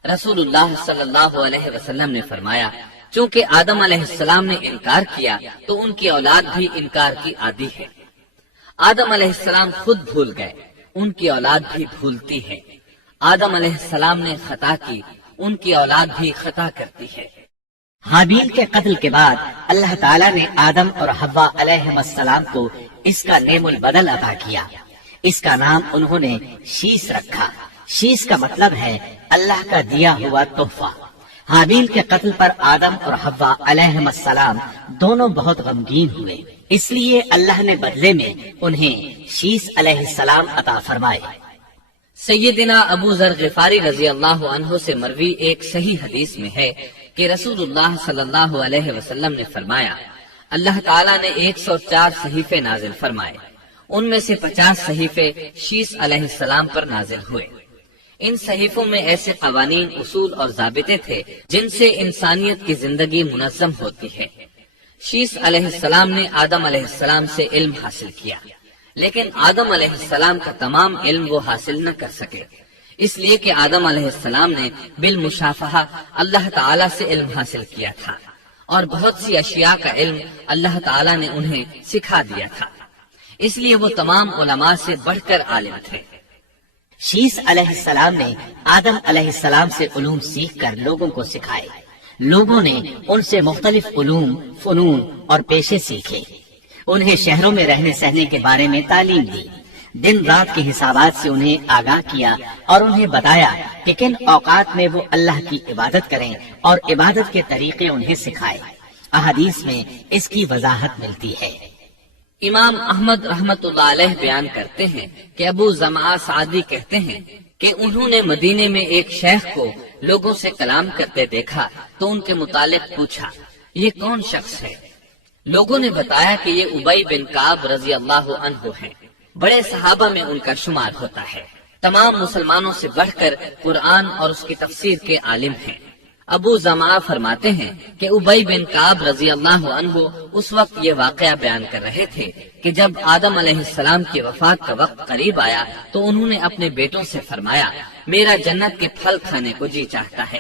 رسول اللہ صلی اللہ علیہ وسلم نے فرمایا، چونکہ آدم علیہ السلام نے انکار کیا تو ان کی اولاد بھی انکار کی عادی ہے۔ آدم علیہ السلام خود بھول گئے، ان کی اولاد بھی بھولتی ہے۔ آدم علیہ السلام نے خطا کی، ان کی اولاد بھی خطا کرتی ہے۔ حابیل کے قتل کے بعد اللہ تعالیٰ نے آدم اور حوا علیہ السلام کو اس کا نعم البدل عطا کیا۔ اس کا نام انہوں نے شیس رکھا۔ شیس کا مطلب ہے اللہ کا دیا ہوا تحفہ۔ حابیل کے قتل پر آدم اور حوا علیہ السلام دونوں بہت غمگین ہوئے، اس لیے اللہ نے بدلے میں انہیں شیس علیہ السلام عطا فرمائے۔ سیدنا ابو ذر غفاری رضی اللہ عنہ سے مروی ایک صحیح حدیث میں ہے کہ رسول اللہ صلی اللہ علیہ وسلم نے فرمایا، اللہ تعالیٰ نے 104 صحیفے نازل فرمائے، ان میں سے 50 صحیفے شیس علیہ السلام پر نازل ہوئے۔ ان صحیفوں میں ایسے قوانین، اصول اور ضابطے تھے جن سے انسانیت کی زندگی منظم ہوتی ہے۔ شیس علیہ السلام نے آدم علیہ السلام سے علم حاصل کیا، لیکن آدم علیہ السلام کا تمام علم وہ حاصل نہ کر سکے، اس لیے کہ آدم علیہ السلام نے بالمشافہہ اللہ تعالیٰ سے علم حاصل کیا تھا اور بہت سی اشیاء کا علم اللہ تعالیٰ نے انہیں سکھا دیا تھا، اس لیے وہ تمام علماء سے بڑھ کر عالم تھے۔ شیس علیہ السلام نے آدم علیہ السلام سے علوم سیکھ کر لوگوں کو سکھائے۔ لوگوں نے ان سے مختلف علوم، فنون اور پیشے سیکھے۔ انہیں شہروں میں رہنے سہنے کے بارے میں تعلیم دی، دن رات کے حسابات سے انہیں آگاہ کیا اور انہیں بتایا کہ کن اوقات میں وہ اللہ کی عبادت کریں اور عبادت کے طریقے انہیں سکھائے۔ احادیث میں اس کی وضاحت ملتی ہے۔ امام احمد رحمت اللہ علیہ بیان کرتے ہیں کہ ابو زمعہ سعدی کہتے ہیں کہ انہوں نے مدینے میں ایک شیخ کو لوگوں سے کلام کرتے دیکھا تو ان کے متعلق پوچھا، یہ کون شخص ہے؟ لوگوں نے بتایا کہ یہ ابی بن کعب رضی اللہ عنہ ہیں، بڑے صحابہ میں ان کا شمار ہوتا ہے، تمام مسلمانوں سے بڑھ کر قرآن اور اس کی تفسیر کے عالم ہیں۔ ابو زمعہ فرماتے ہیں کہ ابی بن کعب رضی اللہ عنہ اس وقت یہ واقعہ بیان کر رہے تھے کہ جب آدم علیہ السلام کی وفات کا وقت قریب آیا تو انہوں نے اپنے بیٹوں سے فرمایا، میرا جنت کے پھل کھانے کو جی چاہتا ہے۔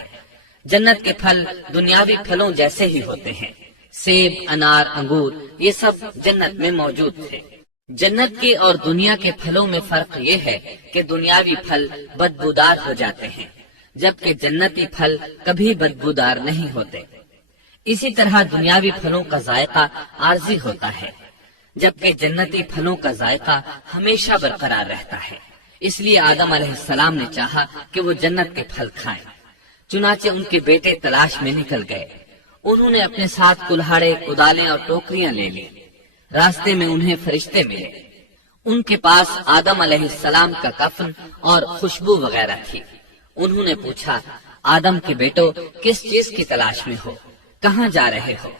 جنت کے پھل دنیاوی پھلوں جیسے ہی ہوتے ہیں، سیب، انار، انگور، یہ سب جنت میں موجود تھے۔ جنت کے اور دنیا کے پھلوں میں فرق یہ ہے کہ دنیاوی پھل بدبودار ہو جاتے ہیں، جبکہ جنتی پھل کبھی بدبودار نہیں ہوتے۔ اسی طرح دنیاوی پھلوں کا ذائقہ عارضی ہوتا ہے، جبکہ جنتی پھلوں کا ذائقہ ہمیشہ برقرار رہتا ہے۔ اس لیے آدم علیہ السلام نے چاہا کہ وہ جنت کے پھل کھائیں، چنانچہ ان کے بیٹے تلاش میں نکل گئے۔ انہوں نے اپنے ساتھ کلہاڑے، کدالیں اور ٹوکریاں لے لی۔ راستے میں انہیں فرشتے ملے، ان کے پاس آدم علیہ السلام کا کفن اور خوشبو وغیرہ تھی۔ انہوں نے پوچھا، آدم کے بیٹو کس چیز کی تلاش میں ہو، کہاں جا رہے ہو؟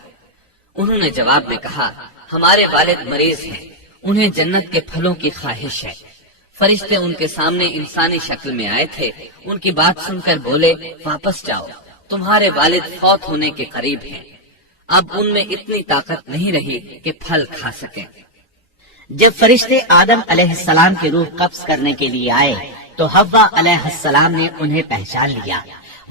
انہوں نے جواب میں کہا، ہمارے والد مریض ہیں، انہیں جنت کے پھلوں کی خواہش ہے۔ فرشتے ان کے سامنے انسانی شکل میں آئے تھے، ان کی بات سن کر بولے، واپس جاؤ، تمہارے والد فوت ہونے کے قریب ہیں، اب ان میں اتنی طاقت نہیں رہی کہ پھل کھا سکیں۔ جب فرشتے آدم علیہ السلام کی روح قبض کرنے کے لیے آئے تو حوا علیہ السلام نے انہیں پہچان لیا۔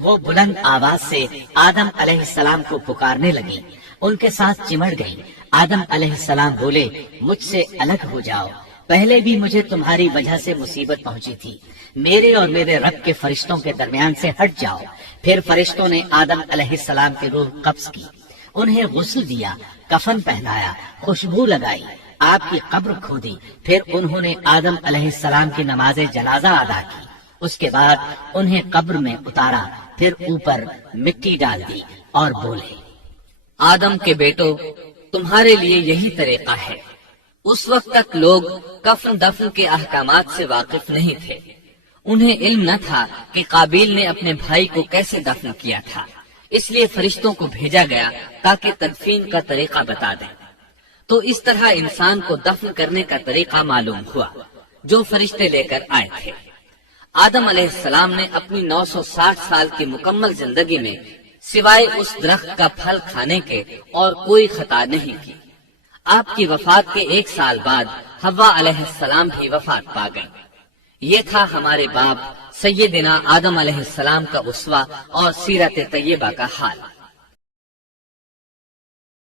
وہ بلند آواز سے آدم علیہ السلام کو پکارنے لگی، ان کے ساتھ چمڑ گئی۔ آدم علیہ السلام بولے، مجھ سے الگ ہو جاؤ، پہلے بھی مجھے تمہاری وجہ سے مصیبت پہنچی تھی، میرے اور میرے رب کے فرشتوں کے درمیان سے ہٹ جاؤ۔ پھر فرشتوں نے آدم علیہ السلام کی روح قبض کی، انہیں غسل دیا، کفن پہنایا، خوشبو لگائی، آپ کی قبر کھودی، پھر انہوں نے آدم علیہ السلام کی نماز جنازہ ادا کی۔ اس کے بعد انہیں قبر میں اتارا، پھر اوپر مٹی ڈال دی اور بولے، آدم کے بیٹو، تمہارے لیے یہی طریقہ ہے۔ اس وقت تک لوگ کفن دفن کے احکامات سے واقف نہیں تھے، انہیں علم نہ تھا کہ قابیل نے اپنے بھائی کو کیسے دفن کیا تھا، اس لیے فرشتوں کو بھیجا گیا تاکہ تدفین کا طریقہ بتا دیں۔ تو اس طرح انسان کو دفن کرنے کا طریقہ معلوم ہوا جو فرشتے لے کر آئے تھے۔ آدم علیہ السلام نے اپنی 960 سال کی مکمل زندگی میں سوائے اس درخت کا پھل کھانے کے اور کوئی خطا نہیں کی۔ آپ کی وفات کے 1 سال بعد حوا علیہ السلام بھی وفات پا گئیں۔ یہ تھا ہمارے باپ سیدنا آدم علیہ السلام کا اسوہ اور سیرت طیبہ کا حال۔